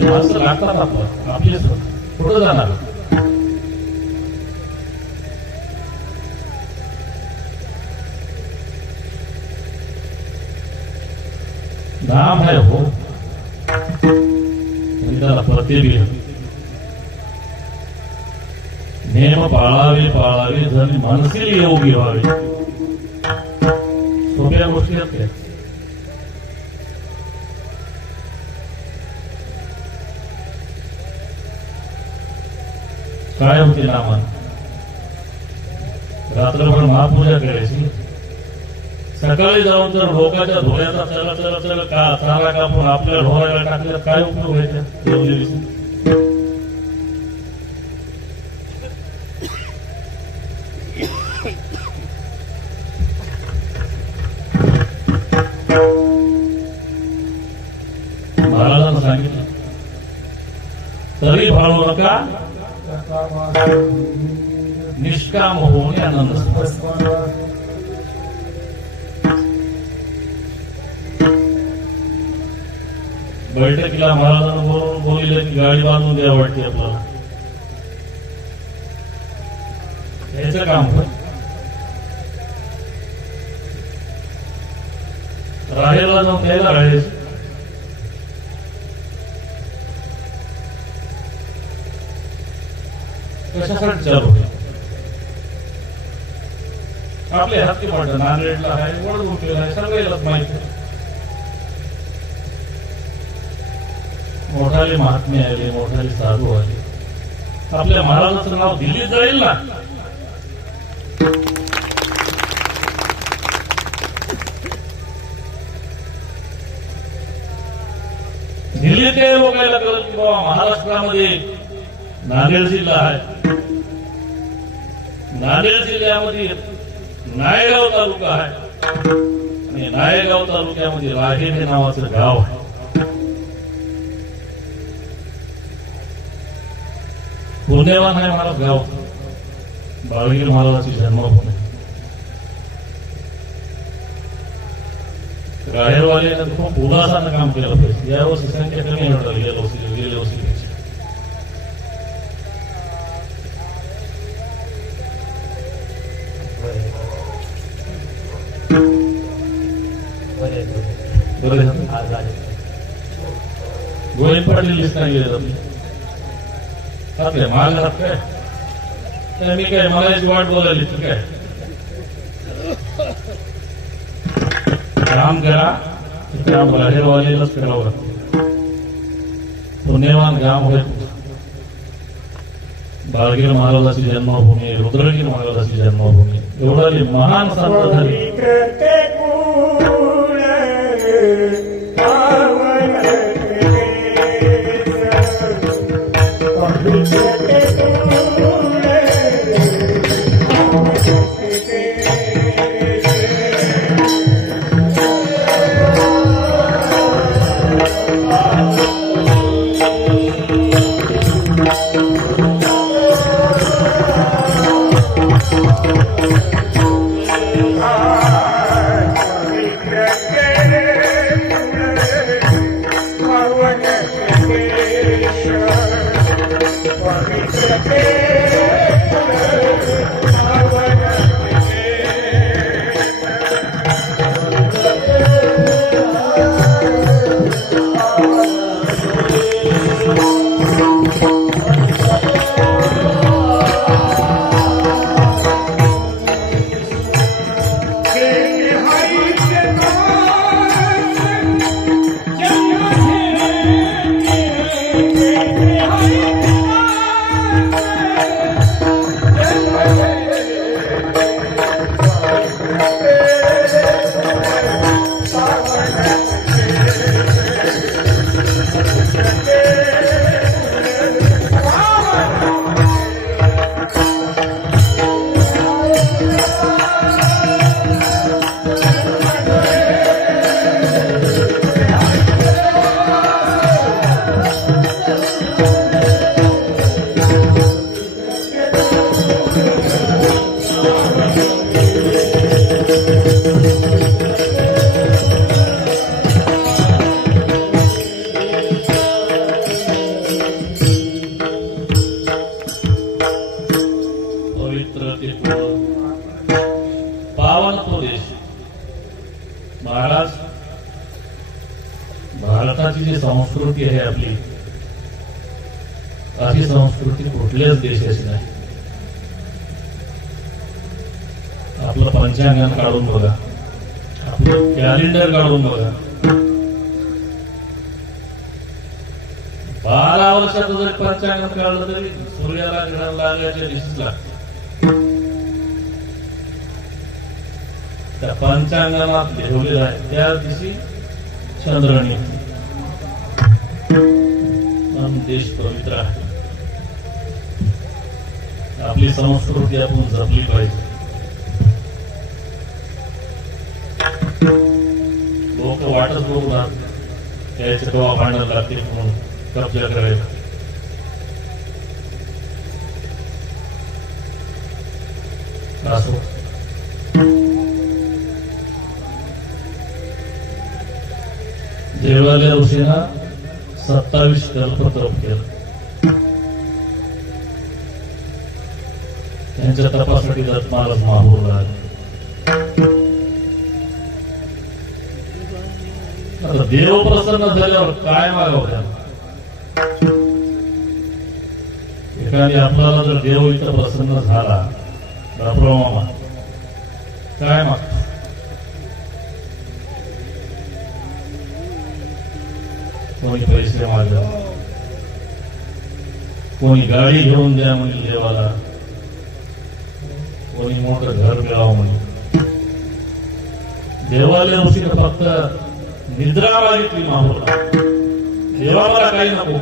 माणसं लागतात आपलं आपलीच कुठं जाणार नाम है हो त्याला प्रतिबी नेम पाळावे जण मनसी योगी व्हावे सोप्या गोष्टी आहेत काय होते नामान रात्रभर महापूजा करायची सकाळी जाऊन जर लोकांच्या धोळ्याचा चला चारा कापून आपल्या ढोरायला टाकल्यात काय उपयोग व्हायचा महाराजांना सांगितलं तरी भाळू नका निष्काम होऊन आनंद बैठकीला महाराजांना बोलून बोलले की गाडी बांधून द्या वाटते आपल्याला याचं काम राहेरला जाऊन द्यायला राहायचं कशासाठी चालू आहे आपले हत्ती वाटत नांदेडला आहे वडगुंटीला आहे सगळ्यालाच माहिती आहे मोठाले महात्मे आले मोठाले साधू आले आपल्या महाराजांचं नाव दिल्लीत जाईल ना दिल्लीत काही लोकांना कळत की बाबा महाराष्ट्रामध्ये नांदेड जिल्हा आहे नांदेड जिल्ह्यामध्ये नायगाव तालुका आहे आणि नायगाव तालुक्यामध्ये राहेर हे नावाचं गाव आहे पुण्यवान आहे महाराज गाव, बाळगीर महाराजाची जन्मभूमी. राहेरवाल्यानं खूप उल्हासानं काम केलं पाहिजे. यावर्षी संख्या कमी होणार गेल्या वर्षीपेक्षा. गोविंद पाटील लिस्ट नाही गेले आपले महागात काय मी काय मला याची वाट बोलायली तर काय काम करा, काम राहेरवालेलाच करावं लागतं. पुण्यवान गाव होय बाळगीर महाराजाची जन्मभूमी, रुद्रगीर महाराजाची जन्मभूमी. एवढी महान संत झाली. पावन तो देश महाराज. भारताची जी संस्कृती आहे आपली, अशी संस्कृती कुठल्याच देशाची नाही. आपलं पंचांगण काढून बघा, आपलं कॅलेंडर काढून बघा. 12 वर्षाचं जरी पंचांगण काढलं तरी सूर्याला ग्रहण लागायच्या दिवशीच लागतं. त्या पंचांगणात लिहिलेलं आहे त्या दिवशी चंद्रणी देश पवित्र आहे. आपली संस्कृती आपण जपली पाहिजे. लोक वाटच बघू राहत यायचं केव्हा भांडण लागते म्हणून कब्जा करायला. असो देवालय ऋषींना 27 कल्प तप केलं. त्यांच्या तपासाठी दत्तमालाच महापूर लागले. आता देव प्रसन्न झाल्यावर काय मागावं त्यांना? एखादी आपल्याला जर देव इथं प्रसन्न झाला, बापराव काय मागतो? कोणी पैसे मागलं, कोणी गाडी घेऊन द्या म्हणजे देवाला, कोणी मोठं घर मिळावं म्हणजे. देवाला ऋषीने फक्त निद्रा मागितली माहूरला. देवा मला काही नको.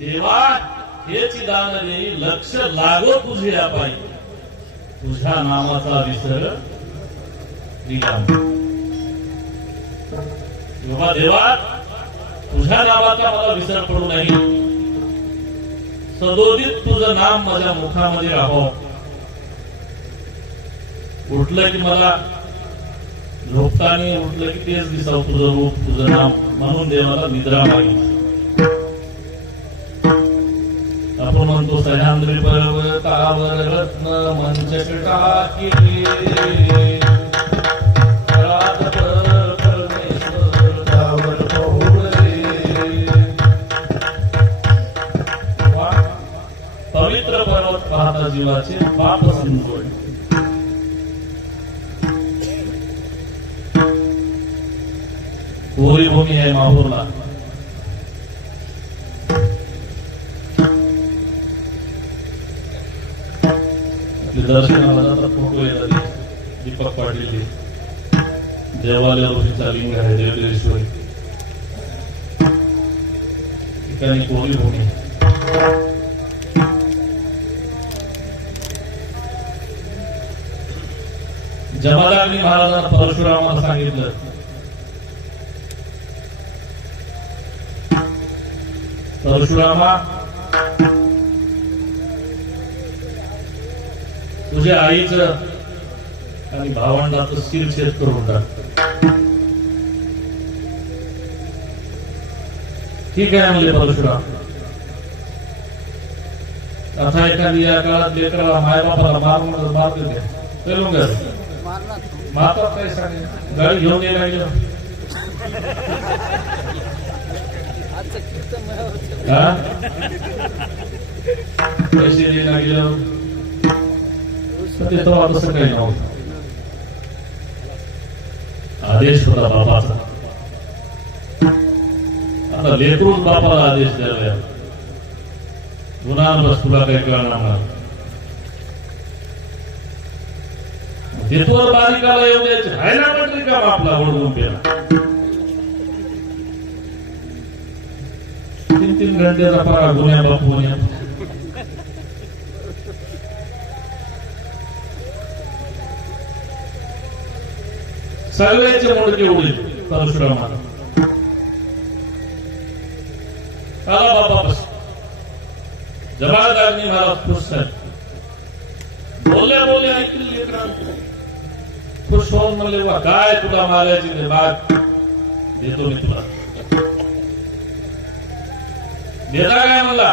देवा हेच दान देई लक्ष लागो तुझे पायी तुझ्या नामाचा विसर दिला तेव्हा देवा तुझ्या नावाचा मला विसर पडू नाही सदोदित तुझं नाम माझ्या मुखामध्ये राहो उठलं की मला झोपताना उठलं की तेच दिसाव तुझं रूप तुझं नाम म्हणून देवाला निद्रा मागी आपण म्हणतो सह्याद्री पर्वतावर रत्न मंच टाकी रात पर परमेश्वर त्यावर पहुडले पवित्र पर्वत पाहता जीवाचे पाप संतोष कोरी भूमी आहे माहूरला दर्शनाला जातात फोटो येतात दीपक पाटील देवालय ऋषीचा लिंग आहे देवदेश्वरी ठिकाणी कोरी भूमी जमादारनी महाराजांना परशुरामाला सांगितलं परशुरामा तुझ्या आईचं आणि भावंडाचं शिरछेद करून टाक ठीक आहे म्हणले परशुराम आता एखादी या काळात लेकराला मायबापाला मार दिले चलून घर मारतात काय सांगेल गाडी घेऊन ये लागली पैसे देणं गेलं तेव्हा तसं काही नव्हतं आदेश होता बापाचा आता लेकरूच बापाला आदेश द्यावा गुन्हा बस तुला काही कळणार नाही देतोर बालिकाला येऊ द्यायचे आहे ना म्हटली का आपला ओढवून पेला 3 घंट्याचा पगार गुन्ह्या बापू सगळ्याचे मोडके उडील परशुरामाला आला बाबा बस जबाबदारनी महाराज खुश आहेत बोलले ऐकली खुश होऊन म्हणले वा काय तुला मारायची ते बाग देतो मी तुला देता काय मला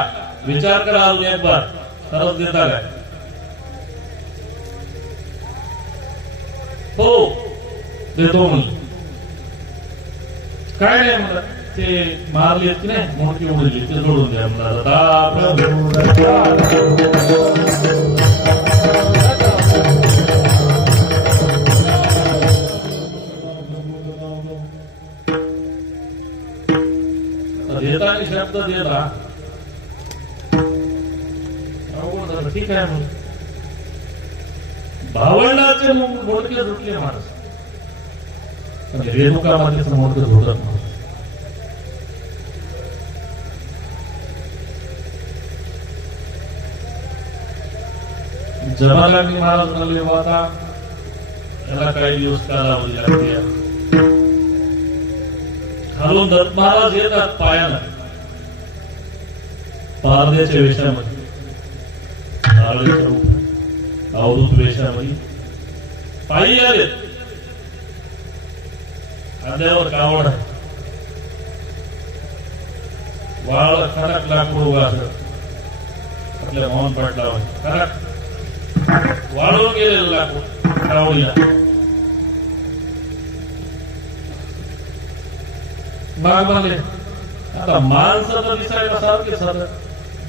विचार करा अजून एक बार खरंच देता काय हो देतो म्हणलं काय नाही म्हणलं ते मारले की नाही मोठी उडली ते जोडून द्या म्हणलं देताना शब्द दिला ठीक आहे म्हणून भावंडाचे मोडके सुटले माणूस रेणुकामातेचं मोडकं झोटत नव्हतं जमादारनी महाराज म्हणले आता त्याला काही दिवस कालावधी लागते. खालून दत्त महाराज येतात पायानं पारद्याच्या वेशामध्ये, अवधूत वेशामध्ये पायी आलेत. खांद्यावर कावड आहे, वाळ खडक लाकूड उभा आपल्या मोहन पाटलावर खडक वाळून गेलेलं लाकूड कावडीला. बाग बांधले. आता माणसं तर दिसायला सारखे साधं,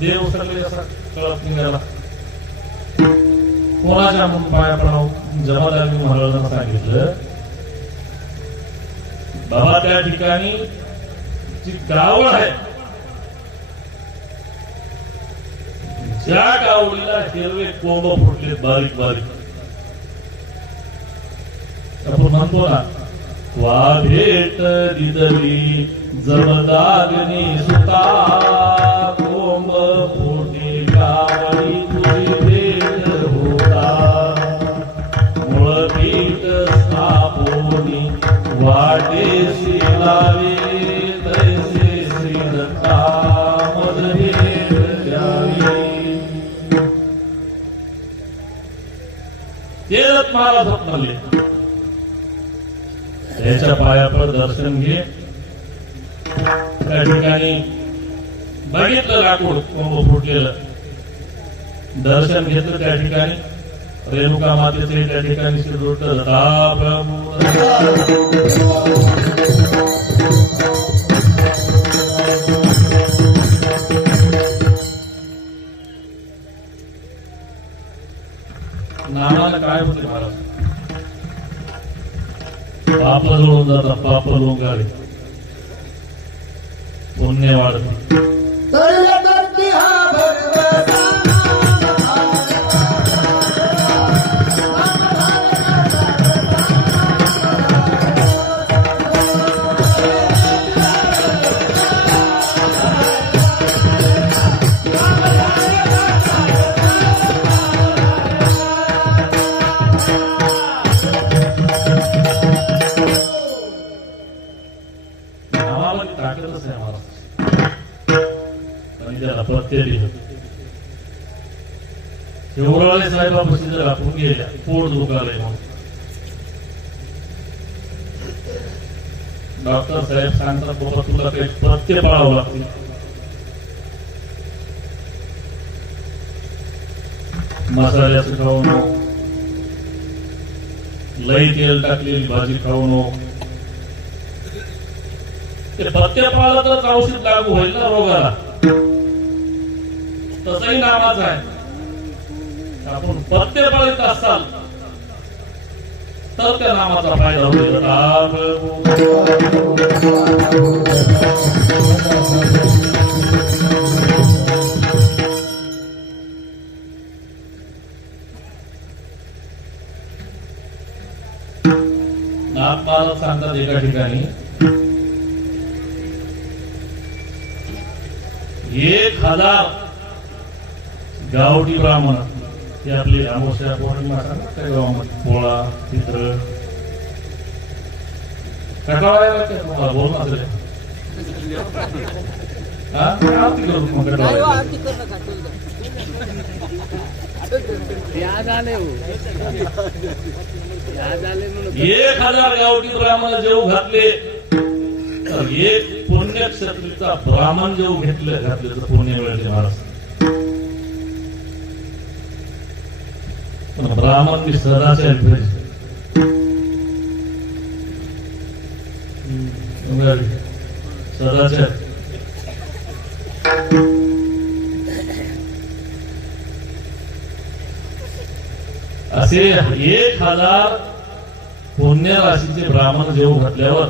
देव सगळे असा कळत निघाला. कोणाच्या म्हणून पाया पडावं. जमादारनी महाराजांना सांगितलं, बाबा त्या ठिकाणी जी कावड आहे, ज्या कावडीला हिरवे कोंब फुटले बारीक बारीक, आपण म्हणतो ना, वा भेट दिदली जमदाग्नी सुता, कोंब फुटी कावडी तुझी भेट होता, मूळ पीठ स्थापोनी वाटेसी लावे, तैसे श्रीदत्ता मज भेट द्यावी. ते दत्त महाराज म्हणाले, त्याच्या पायावर दर्शन घे. त्या ठिकाणी बघितलं लाकूड कोंब फुटलेलं, दर्शन घेतलं. त्या ठिकाणी रेणुका मातेचे त्या ठिकाणी शिरलोट नावाला काय होते महाराज, पाप जळून जातात, पाप लोंगाडे, पुण्य वाढते. ताकदच आहे महाराज. आणि त्याला प्रत्यय दिलं. शेवराळे साहेबापाशी जर आपण गेल्या, पोट दुखालय म्हणून डॉक्टर साहेब सांगतात, बाबा तुला काही प्रत्यय पाळावं लागतील. मसाल्याचं खाऊ नको, लई तेल टाकलेली भाजी खाऊ नको. ते पथ्य पाळलं तरच औषध लागू होईल ना रोगाला. तसंही नामाचं आहे. आपण पथ्य पाळीत असाल तर त्या नामाचा फायदा होईल. नाथ सांगतात एका ठिकाणी, 1000 गावठी ब्राह्मण, ते आपली अमावस्या पौर्णिमा सांगतात त्या गावामध्ये पोळा चित्र कटाळायला लागते. तुम्हाला बोल असेल आरती करू मग याद आले 1000 गावठी ब्राह्मण जेव घातले तर एक पुण्यक्षत्रीचा ब्राह्मण जेव घातल्याचं पुण्य मिळते महाराज. ब्राह्मण मी सदाचार सदाचार असे 1000 पुण्य राशीचे ब्राह्मण जेव घातल्यावर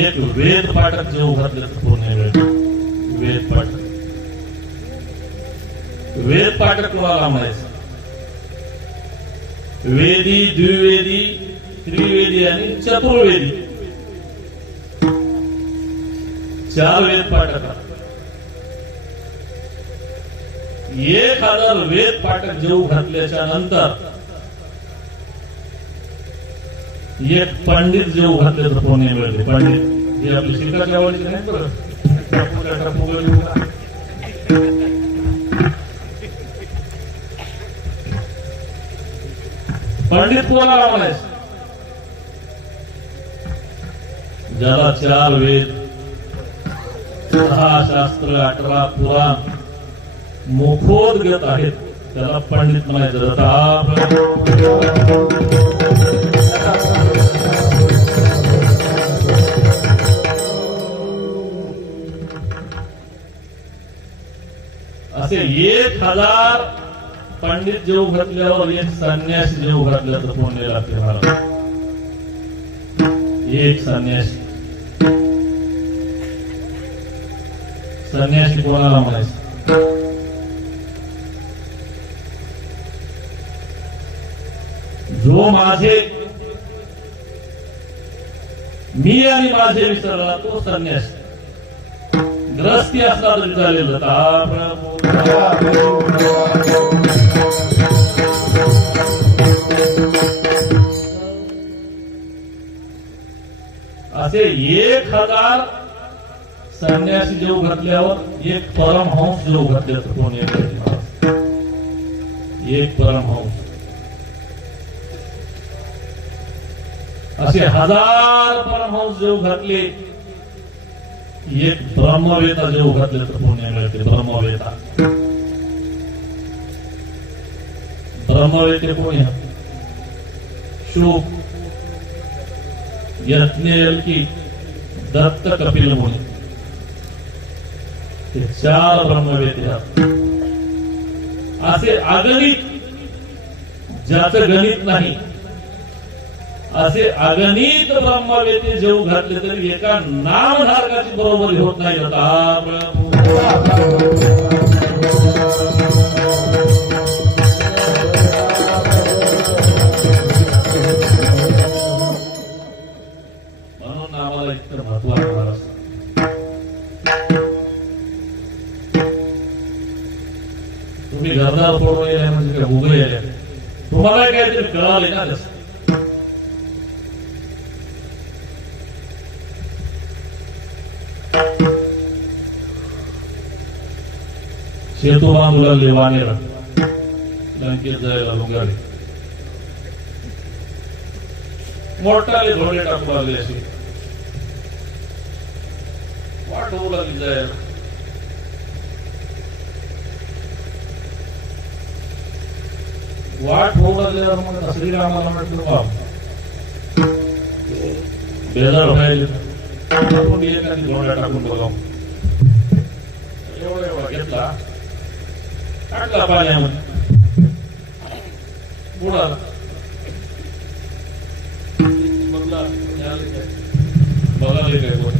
एक वेद पाठक जेव घातल्याचं पुण्य मिळते. वेद पाठक, वेद पाठक कोणाला म्हणायचं? वेदी, द्विवेदी, त्रिवेदी आणि चतुर्वेदी 4 वेद पाठक. 1000 वेद पाठक जेव घातल्याच्या नंतर एक पंडित जे घातले तर पुण्य मिळते. पंडित हे आपली शिकाच्या आवडीचे नाही बरं. पंडित कोणाला म्हणायचं? ज्याला 4 वेद, 6 शास्त्र, 18 पुराण मुखोद्गत आहेत त्याला पंडित म्हणायचं. असे 1000 पंडित जेव घातल्यावर एक संन्यासी जेव घातल्या तर पुण्य लागते. मला एक संन्यासी. संन्यासी कोणाला म्हणायचं? जो माझे मी आणि माझे विसरला तो संन्यासी. ग्रस्ती असला तरी चालेल. असे 1000 संन्यासी जेव घातल्यावर एक परमहंस जेव घातले तर कोण एक परमहंस. असे 1000 परमहंस जेव घातले एक ब्रह्मवेता जेव घातले तर पुण्य मिळते. ब्रह्मवेता. ब्रह्मवेते कोणी? शुक, यज्ञवल्की, दत्त, कपिल मुनी. हे 4 ब्रह्मवेते. असे अगणित ज्याचं गणित नाही असे अगणित ब्रह्मवेते जेव घातले तरी एका नामधारकाची बरोबरी होत नाही. म्हणून नामाला इतकं महत्व आहे. तुम्ही घरदार फोडून येण्या म्हणजे काय उभं येण्या तुम्हाला काहीतरी कळाले ना. तसं सेतू बांधूला लेवानेला लंकेत जायला लुगाडे मोठाले घोडे टाकू लागले. असे वाट होऊ लागली जायला. वाट होऊ लागल्यावर मग श्रीरामाला म्हटलं बाप बेजार व्हायला आपण एखादी घोड्या टाकून बघा. एवढा एवढा घेतला टाकला पाण्यामध्ये बुडाला. बघाले काय कोण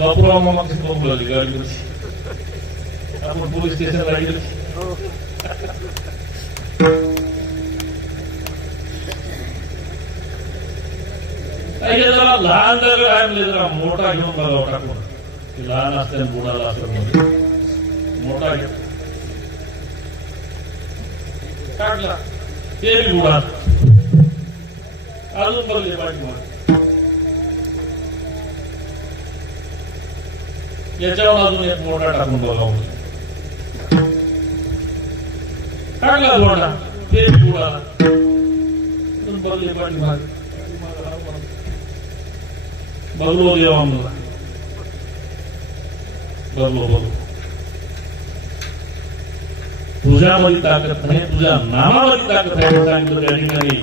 बापूराव मामाची बघू लागली गाडीवरची. आपण पोलीस स्टेशनला गेलो. जरा लहान दगड आणले जरा मोठा घेऊन बघावं टाकून. लहान असल्या बुडाला असं मोठा घेत काढला ते बी बुडात. अजून बघले पाठीमागे. याच्यावर अजून एक मोठा टाकून बघावं. काढला मोठा ते बी बुडाला. अजून बघले पाठीमागे. बघलो देवा मला. बघलो तुझ्यामध्ये ताकद नाही तुझ्या नामामध्ये ताकद आहे सांगितलं त्या ठिकाणी.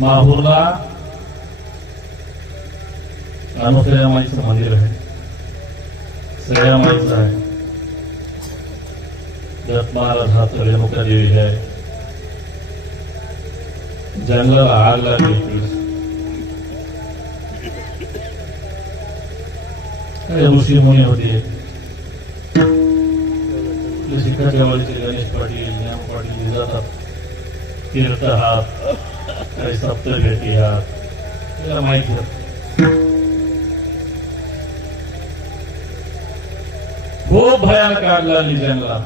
माहूरला अनुसया माईचं मंदिर आहे, सगळ्या माईचं आहे. दत्त महाराज हा रेणुका देवी आहे. जंगलाला आग लागली, ऋषी मुनी होते. शिकाच्यावाडीचे गणेश पाटील, ज्ञान पाटील जातात. तीर्थ हात, काही सप्तभेटी हात, त्याला माहिती होत. खूप भयानक आग लागली जंगलात.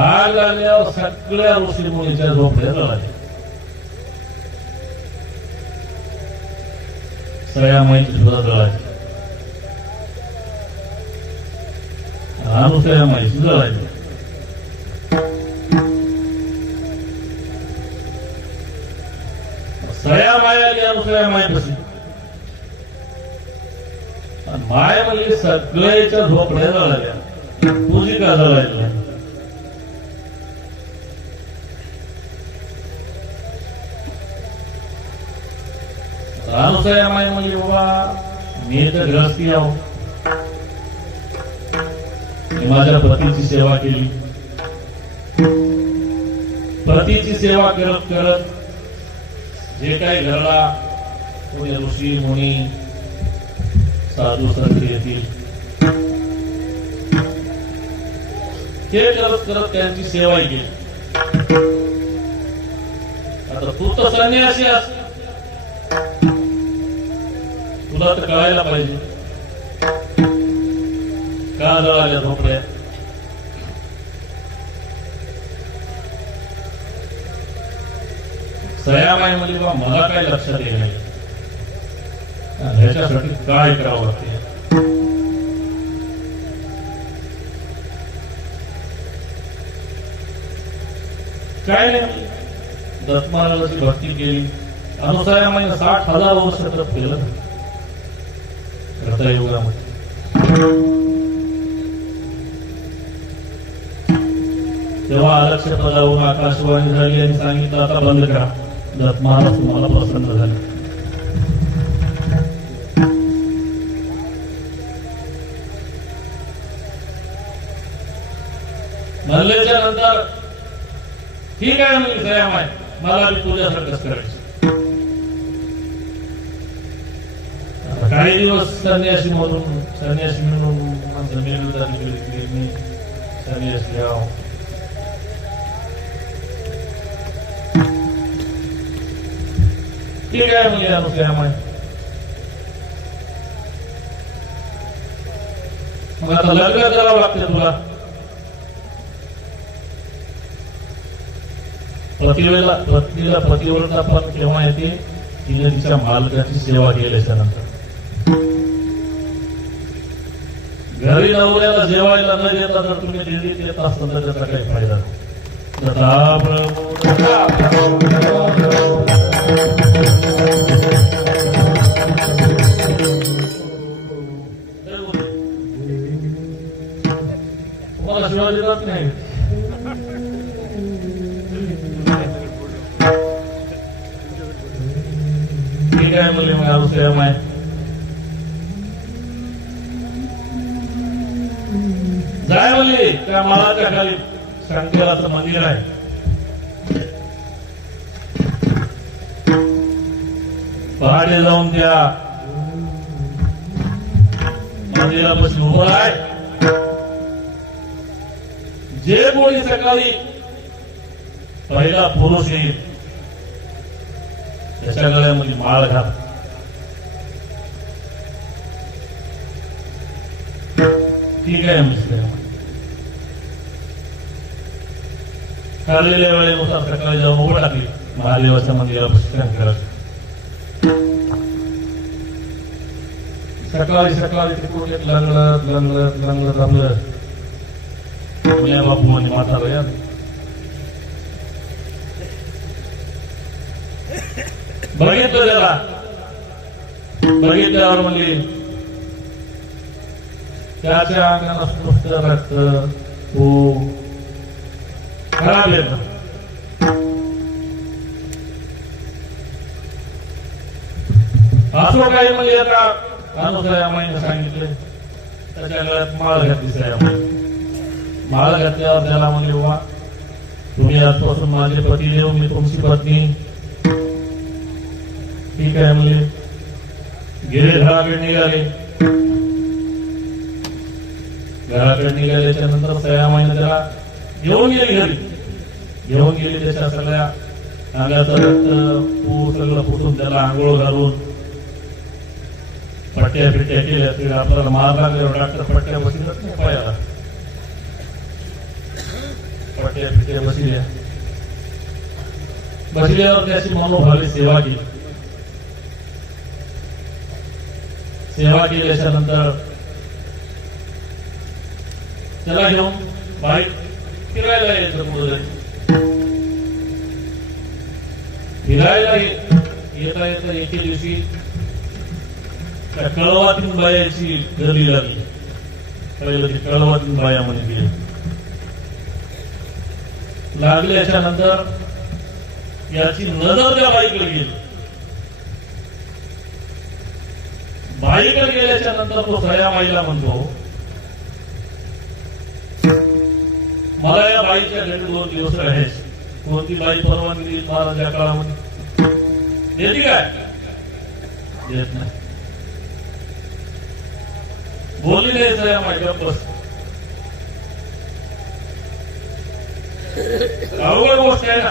आग लागल्यावर सगळ्या ऋषी मुनीच्या झोपड्या जळाल्या. सगळ्या माहिती सुद्धा जळायची, अनुसया माहिती जळायची. सगळ्या माया आली अनुसया मायपाशी. माय म्हणजे सगळ्याच्या झोपड्या जळाल्या, तुझी का जळायला. अनुसया माय म्हणजे बाबा मी तर ग्रस्ती आहो, मी माझ्या पतीची सेवा केली. पतीची सेवा करत करत जे काही घरला कोणी ऋषी मुनी साधू संत येतील ते करत करत त्यांची सेवा केली. आता तू तर संन्यासी आहेस, तुला तर कळायला पाहिजे का जळाल्या झोपड्या. सयामाई म्हणजे बा मला काय लक्षात येत नाही, ह्याच्यासाठी काय करावं लागते. काय नाही, दत्त महाराजाची भक्ती केली. अनुसयामाईने 60,000 वर्ष तप केलं रथयुगामध्ये. तेव्हा अलक्ष पदावरून आकाशवाणी झाली आणि सांगितलं आता बंद करा. दत्त महाराज तुम्हाला प्रसन्न झाले. म्हणल्याच्या नंतर ठीक आहे म्हणजे सयामाई, मला बी तुझ्यासारखंच करायचं. काही दिवस संन्यासी म्हणून संन्यासी म्हणून संन्यासी घ्याव. ठीक आहे म्हणजे अनुसयामाई. मग आता लग्न करावं लागते तुला. पत्नीला पतिव्रता पण केव्हा येते, तिने तिच्या मालकाची सेवा केल्याच्या नंतर. घरी नवऱ्याला जेवायला न देता जर तुम्ही दिल्लीत येत असता तर त्याचा काही फायदा नाही. तुम्हाला शिवाजी जात नाही. ठीक आहे मुली, मग अनुसयामाई जाय म्हणली त्या माळाच्या खाली शंकराचं मंदिर आहे. पहाटे जाऊन त्या मंदिरापाशी उभं आहे. जे कोणी सकाळी पहिला पुरुष येईल त्याच्या गळ्यामध्ये माळ घाल. ठीक आहे म्हणजे ठरलेल्या वेळेनुसार सकाळी जाऊन उभं टाकली महादेवाच्या मंदिरापाशी शंकराचं. सकाळी सकाळी तिकडून एक लंगलत लंगलत लंगलत आपलं पुण्या बापू आणि म्हातारा या बघितलं त्याला. बघितल्यावर म्हणजे त्याच्या अंगाला स्पष्ट रक्त, खराब येतं. असो काही म्हणजे आता अनुसयामाईने सांगितले त्याच्या गळ्यात माळ घातली सयामाई. माळ घातल्यावर त्याला म्हणले वा तुम्ही आजपासून माझे पती देव मी तुमची पत्नी. ठीक आहे म्हणले. गेले घराकडे निघाले. घराकडे निघाल्याच्या नंतर सयामाईने त्याला घेऊन गेली घरी. घेऊन गेली त्याच्या सगळ्या अंगाचं रक्त सगळं पुसून त्याला आंघोळ घालून पट्ट्या पिट्ट्या केल्या. ते आपल्याला मार लागल्यावर डॉक्टर पट्ट्या बसल्याच नाही पायाला. पट्ट्या पिट्ट्या बसल्या. बसल्यावर त्याची मनोभावी सेवा केली. सेवा केल्याच्या नंतर त्याला घेऊन बाहेर फिरायला यायचं कुठेतरी. फिरायला येता येता एके दिवशी त्या कळवातीन बायाची गर्दी लागली. पहिलं ती कळवातीन बायामध्ये गेली. लागल्याच्या नंतर याची नजर त्या बाईकडे गेली. बाईकडे गेल्याच्या नंतर तो सयामाईला म्हणतो मला या बाईच्या घरी 2 दिवस राहायचे. कोणती बाई परवानगी देईल महाराज या काळामध्ये? देते काय? देत नाही. बोलली नाही सयामाई गप्प बस. अवघड गोष्ट आहे ना.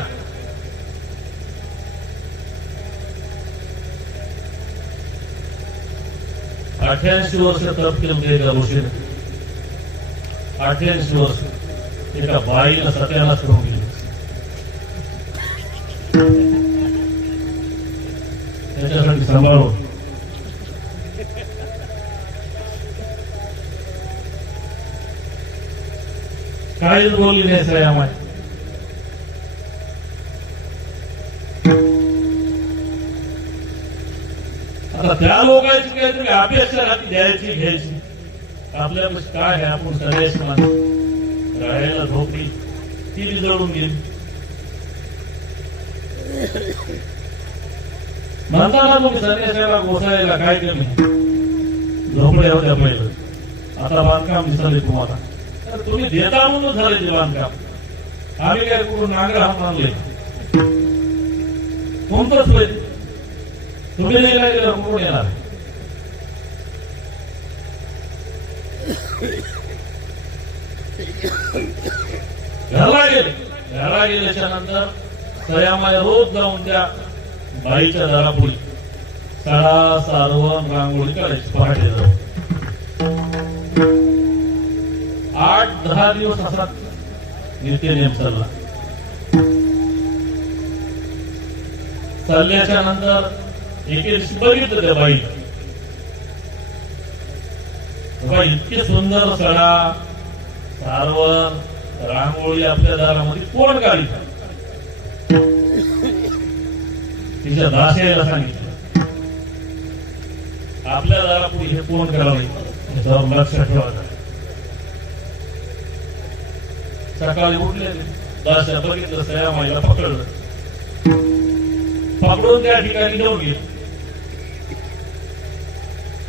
अठ्ठ्याऐंशी वर्ष तप केलं एका गोष्टीने. 88 वर्ष एका बाईला सत्यानाश करून गेली. त्याच्यासाठी सांभाळून काहीच बोलली नाही सयामाई. आता त्या लोकांची काहीतरी अपेक्षा राहते द्यायची घ्यायची. आपल्यापाशी काय आहे? आपण सगळ्याची माणसं. राहायला झोपडी ती जळून गेली. म्हणताना तुम्ही संन्यासाला गोसायला काय कमी झोपड्या होत्या पहिलं. आता बांधकाम दिसले तुम्हाला. तर तुम्ही देता म्हणून झाले ते बांधकाम. आम्ही काय कुठून नांगर हात आणले कोणतंच पाहिजे. तुम्ही नाही लागेल कुठून येणार? घरला गेले. घरला गेल्याच्या नंतर सयामाई रोज जाऊन त्या बाईच्या दारापुढे सडा सारवण रांगोळी काढायची पहाटे जाऊन. 8-10 दिवस असा नित्यनेम चालला. चालल्याच्या नंतर एके दिवशी बघितलं त्या बाई इतके सुंदर सडा सारवण रांगोळी आपल्या दारामध्ये कोण काढीत. तिच्या दासीला सांगितलं आपल्या दारापुढे हे कोण करावे याच्यावर लक्ष ठेवायचं. सकाळी उठले दास्या बघितलं सयामाईला पकडलं. पकडून त्या ठिकाणी घेऊन गेले.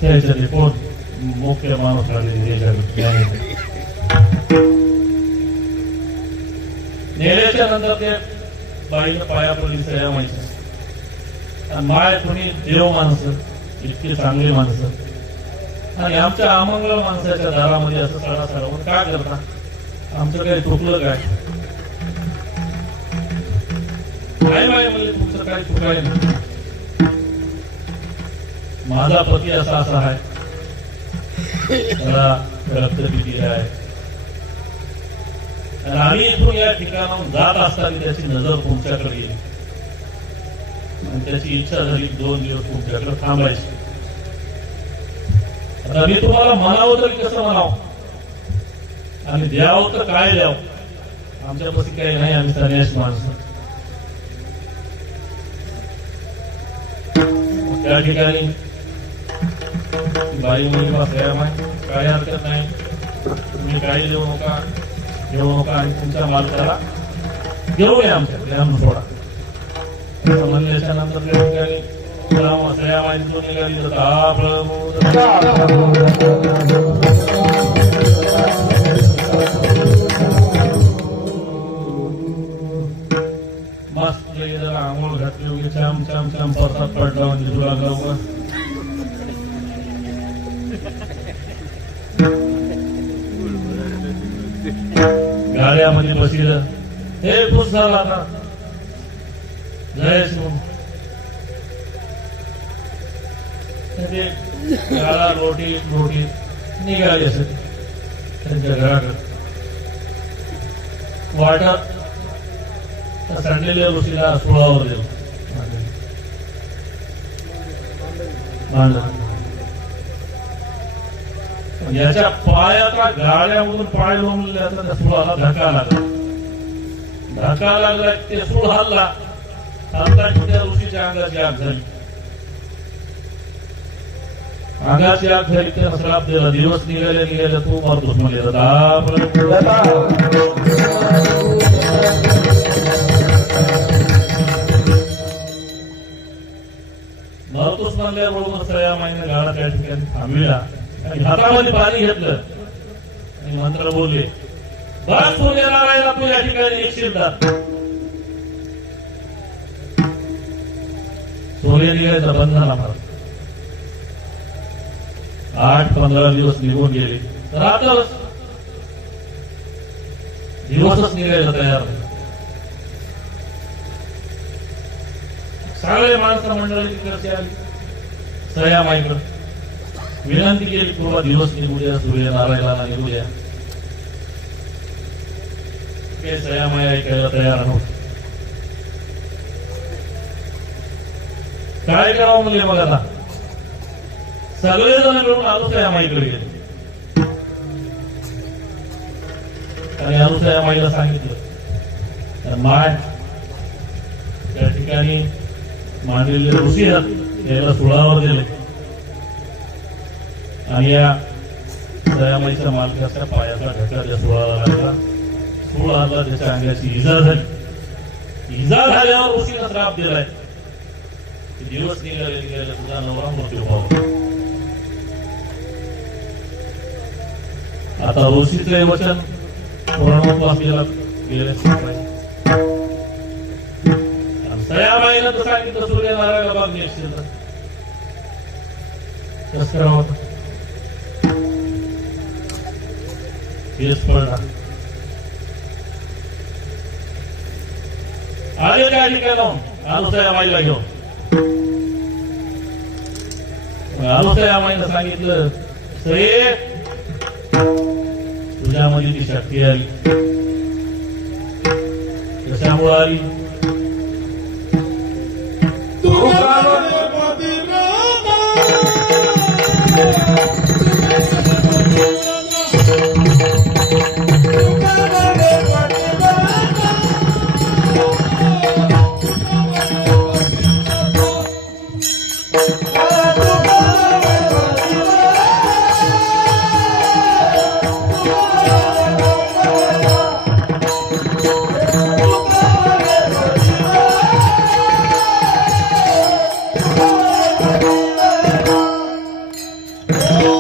त्याच्यातले कोण मुख्य माणूस आले नेल्याच्या नंतर ते बाईनं पाया पडली सयामाईच्या. आणि माय तुम्ही देव माणसं इतकी चांगली माणसं आणि आमच्या अमंगळ माणसाच्या दारामध्ये असं सडा सारवून काय करता? आमचं काही चुकलं काय? काय बाई म्हणजे तुमचं काही चुकाय नाही. माझा पती असा असा आहे. त्याला रक्तपिती आहे. आणि आम्ही इथून या ठिकाणाहून जात असताना त्याची नजर तुमच्याकडे गेली आणि त्याची इच्छा झाली 2 दिवस तुमच्याकडे थांबायची. आता मी तुम्हाला म्हणावं तरी कसं म्हणावं आणि द्यावं तर काय द्यावं? आमच्यापाशी काही नाही. आम्ही संन्यासी माणसं. त्या ठिकाणी बाई मुलीला काय हरकत नाही. तुम्ही काही देऊ नका घेऊ नका आणि तुमच्या मालकाला घेऊन या आमच्याकडे आणून सोडा असं म्हणल्याच्या नंतर त्या ठिकाणी सगळ्या माहितीतून निघाली तर का प्रभू मस्त जरा आंघोळ घातली वगैरे छान छान छान परसात पडला म्हणजे तुला गाव गाड्यामध्ये बसिलं हे खुश झाला आता जय शिव ते गाडा रोटी रोटी निघाली असेल त्यांच्या घराकडे वाटत सांडलेल्या ऋषीला सोळावर देऊ याच्या पायाचा गाड्यामधून पाय लोंबले त्या सुळाला धक्का लागला धक्का लागला ते सूळ हल्ला हल्ला त्या ऋषीच्या अंगाची आग झाली अंगाची आग झाली त्याला श्राप दिला दिवस निघाले निघाले तू मरतोस म्हणजे मरतोस म्हणल्याबरोबर सगळ्या महिन्यात गाडा त्या ठिकाणी थांबविला आणि हातामध्ये पाणी घेतलं आणि मंत्र बोलले बस सोन्या नारायणला तू या ठिकाणी एक शिरदार सोन्या निघायचा बंद झाला मला 8-15 दिवस निघून गेले रात्रच दिवसच निघायला तयार सगळे माणसं मंडळी तिकडची आली सह्या माईकडे विनंती केली पूर्वा दिवस निघू द्या सूर्यनारायणाला निघू द्या ते सह्या माई ऐकायला तयार नव्हते काय करावं म्हणजे मग आता सगळेजण मिळून अनुसया माईकडे गेले आणि अनुसया माईला सांगितलं माय त्या ठिकाणी मांडलेले ऋषी याला सुळावर दिले आणि या सयामाईच्या मालकाच्या पायाचा ढका त्या सुळाला लागला सूळ आला त्याच्या अंगाची इजा झाली इजा झाल्यावर ऋषीला श्राप दिलाय दिवस निघाले निघाले तुझा नवरा मृत्यू पावला आता ऋषीचे वचन पूर्ण आपल्याला गेले सयाबाईनं तर सांगितलं सूर्यनारायणला बाग नेशील कसं करावं हेच पडला आले त्या ठिकाणी अनुसया माईला घेऊन अनुसया माईला सांगितलं सये तुझ्यामध्ये ती शक्ती आली कशामुळे आली Oh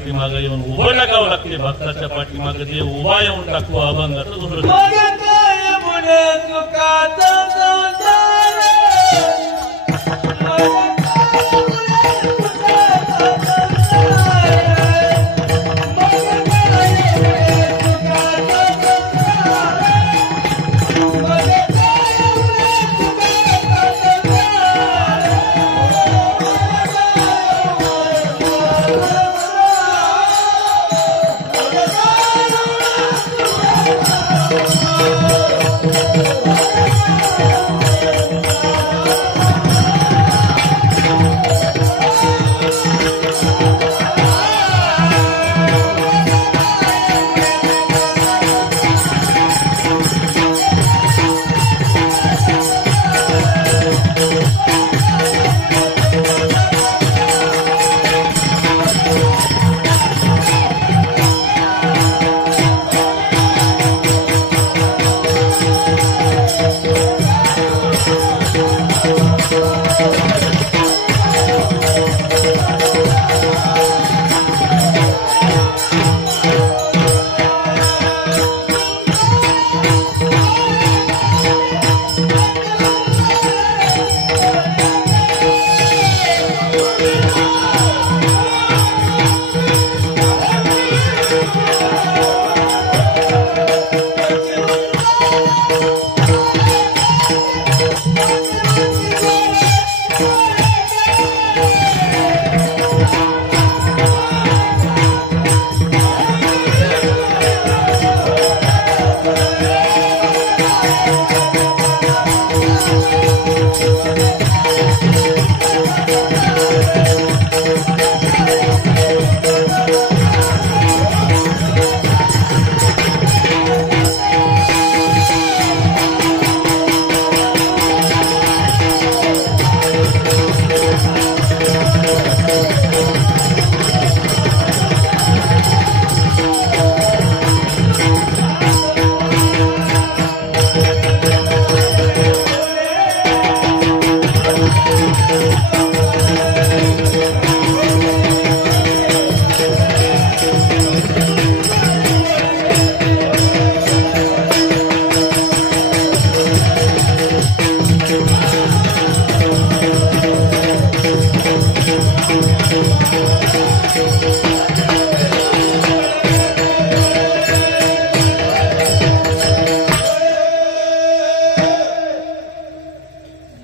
पाठीमागे येऊन उभं टाकावं लागते. भक्ताच्या पाठीमागे ते उभा येऊन टाकतो अभंगाचं दुसरं मग काय म्हणे सुखाचा संसार, मग काय म्हणे सुखाचा संसार, मग काय म्हणे सुखाचा संसार,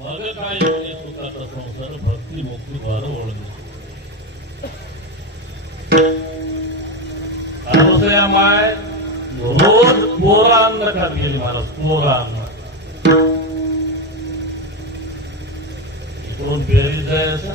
मग काय योगी सुखाचा संसार भक्ती मुक्ती द्वार ओळखली. माय रोज पोरांना खात गेली मला पोरांना इकडून बेरीज जायचं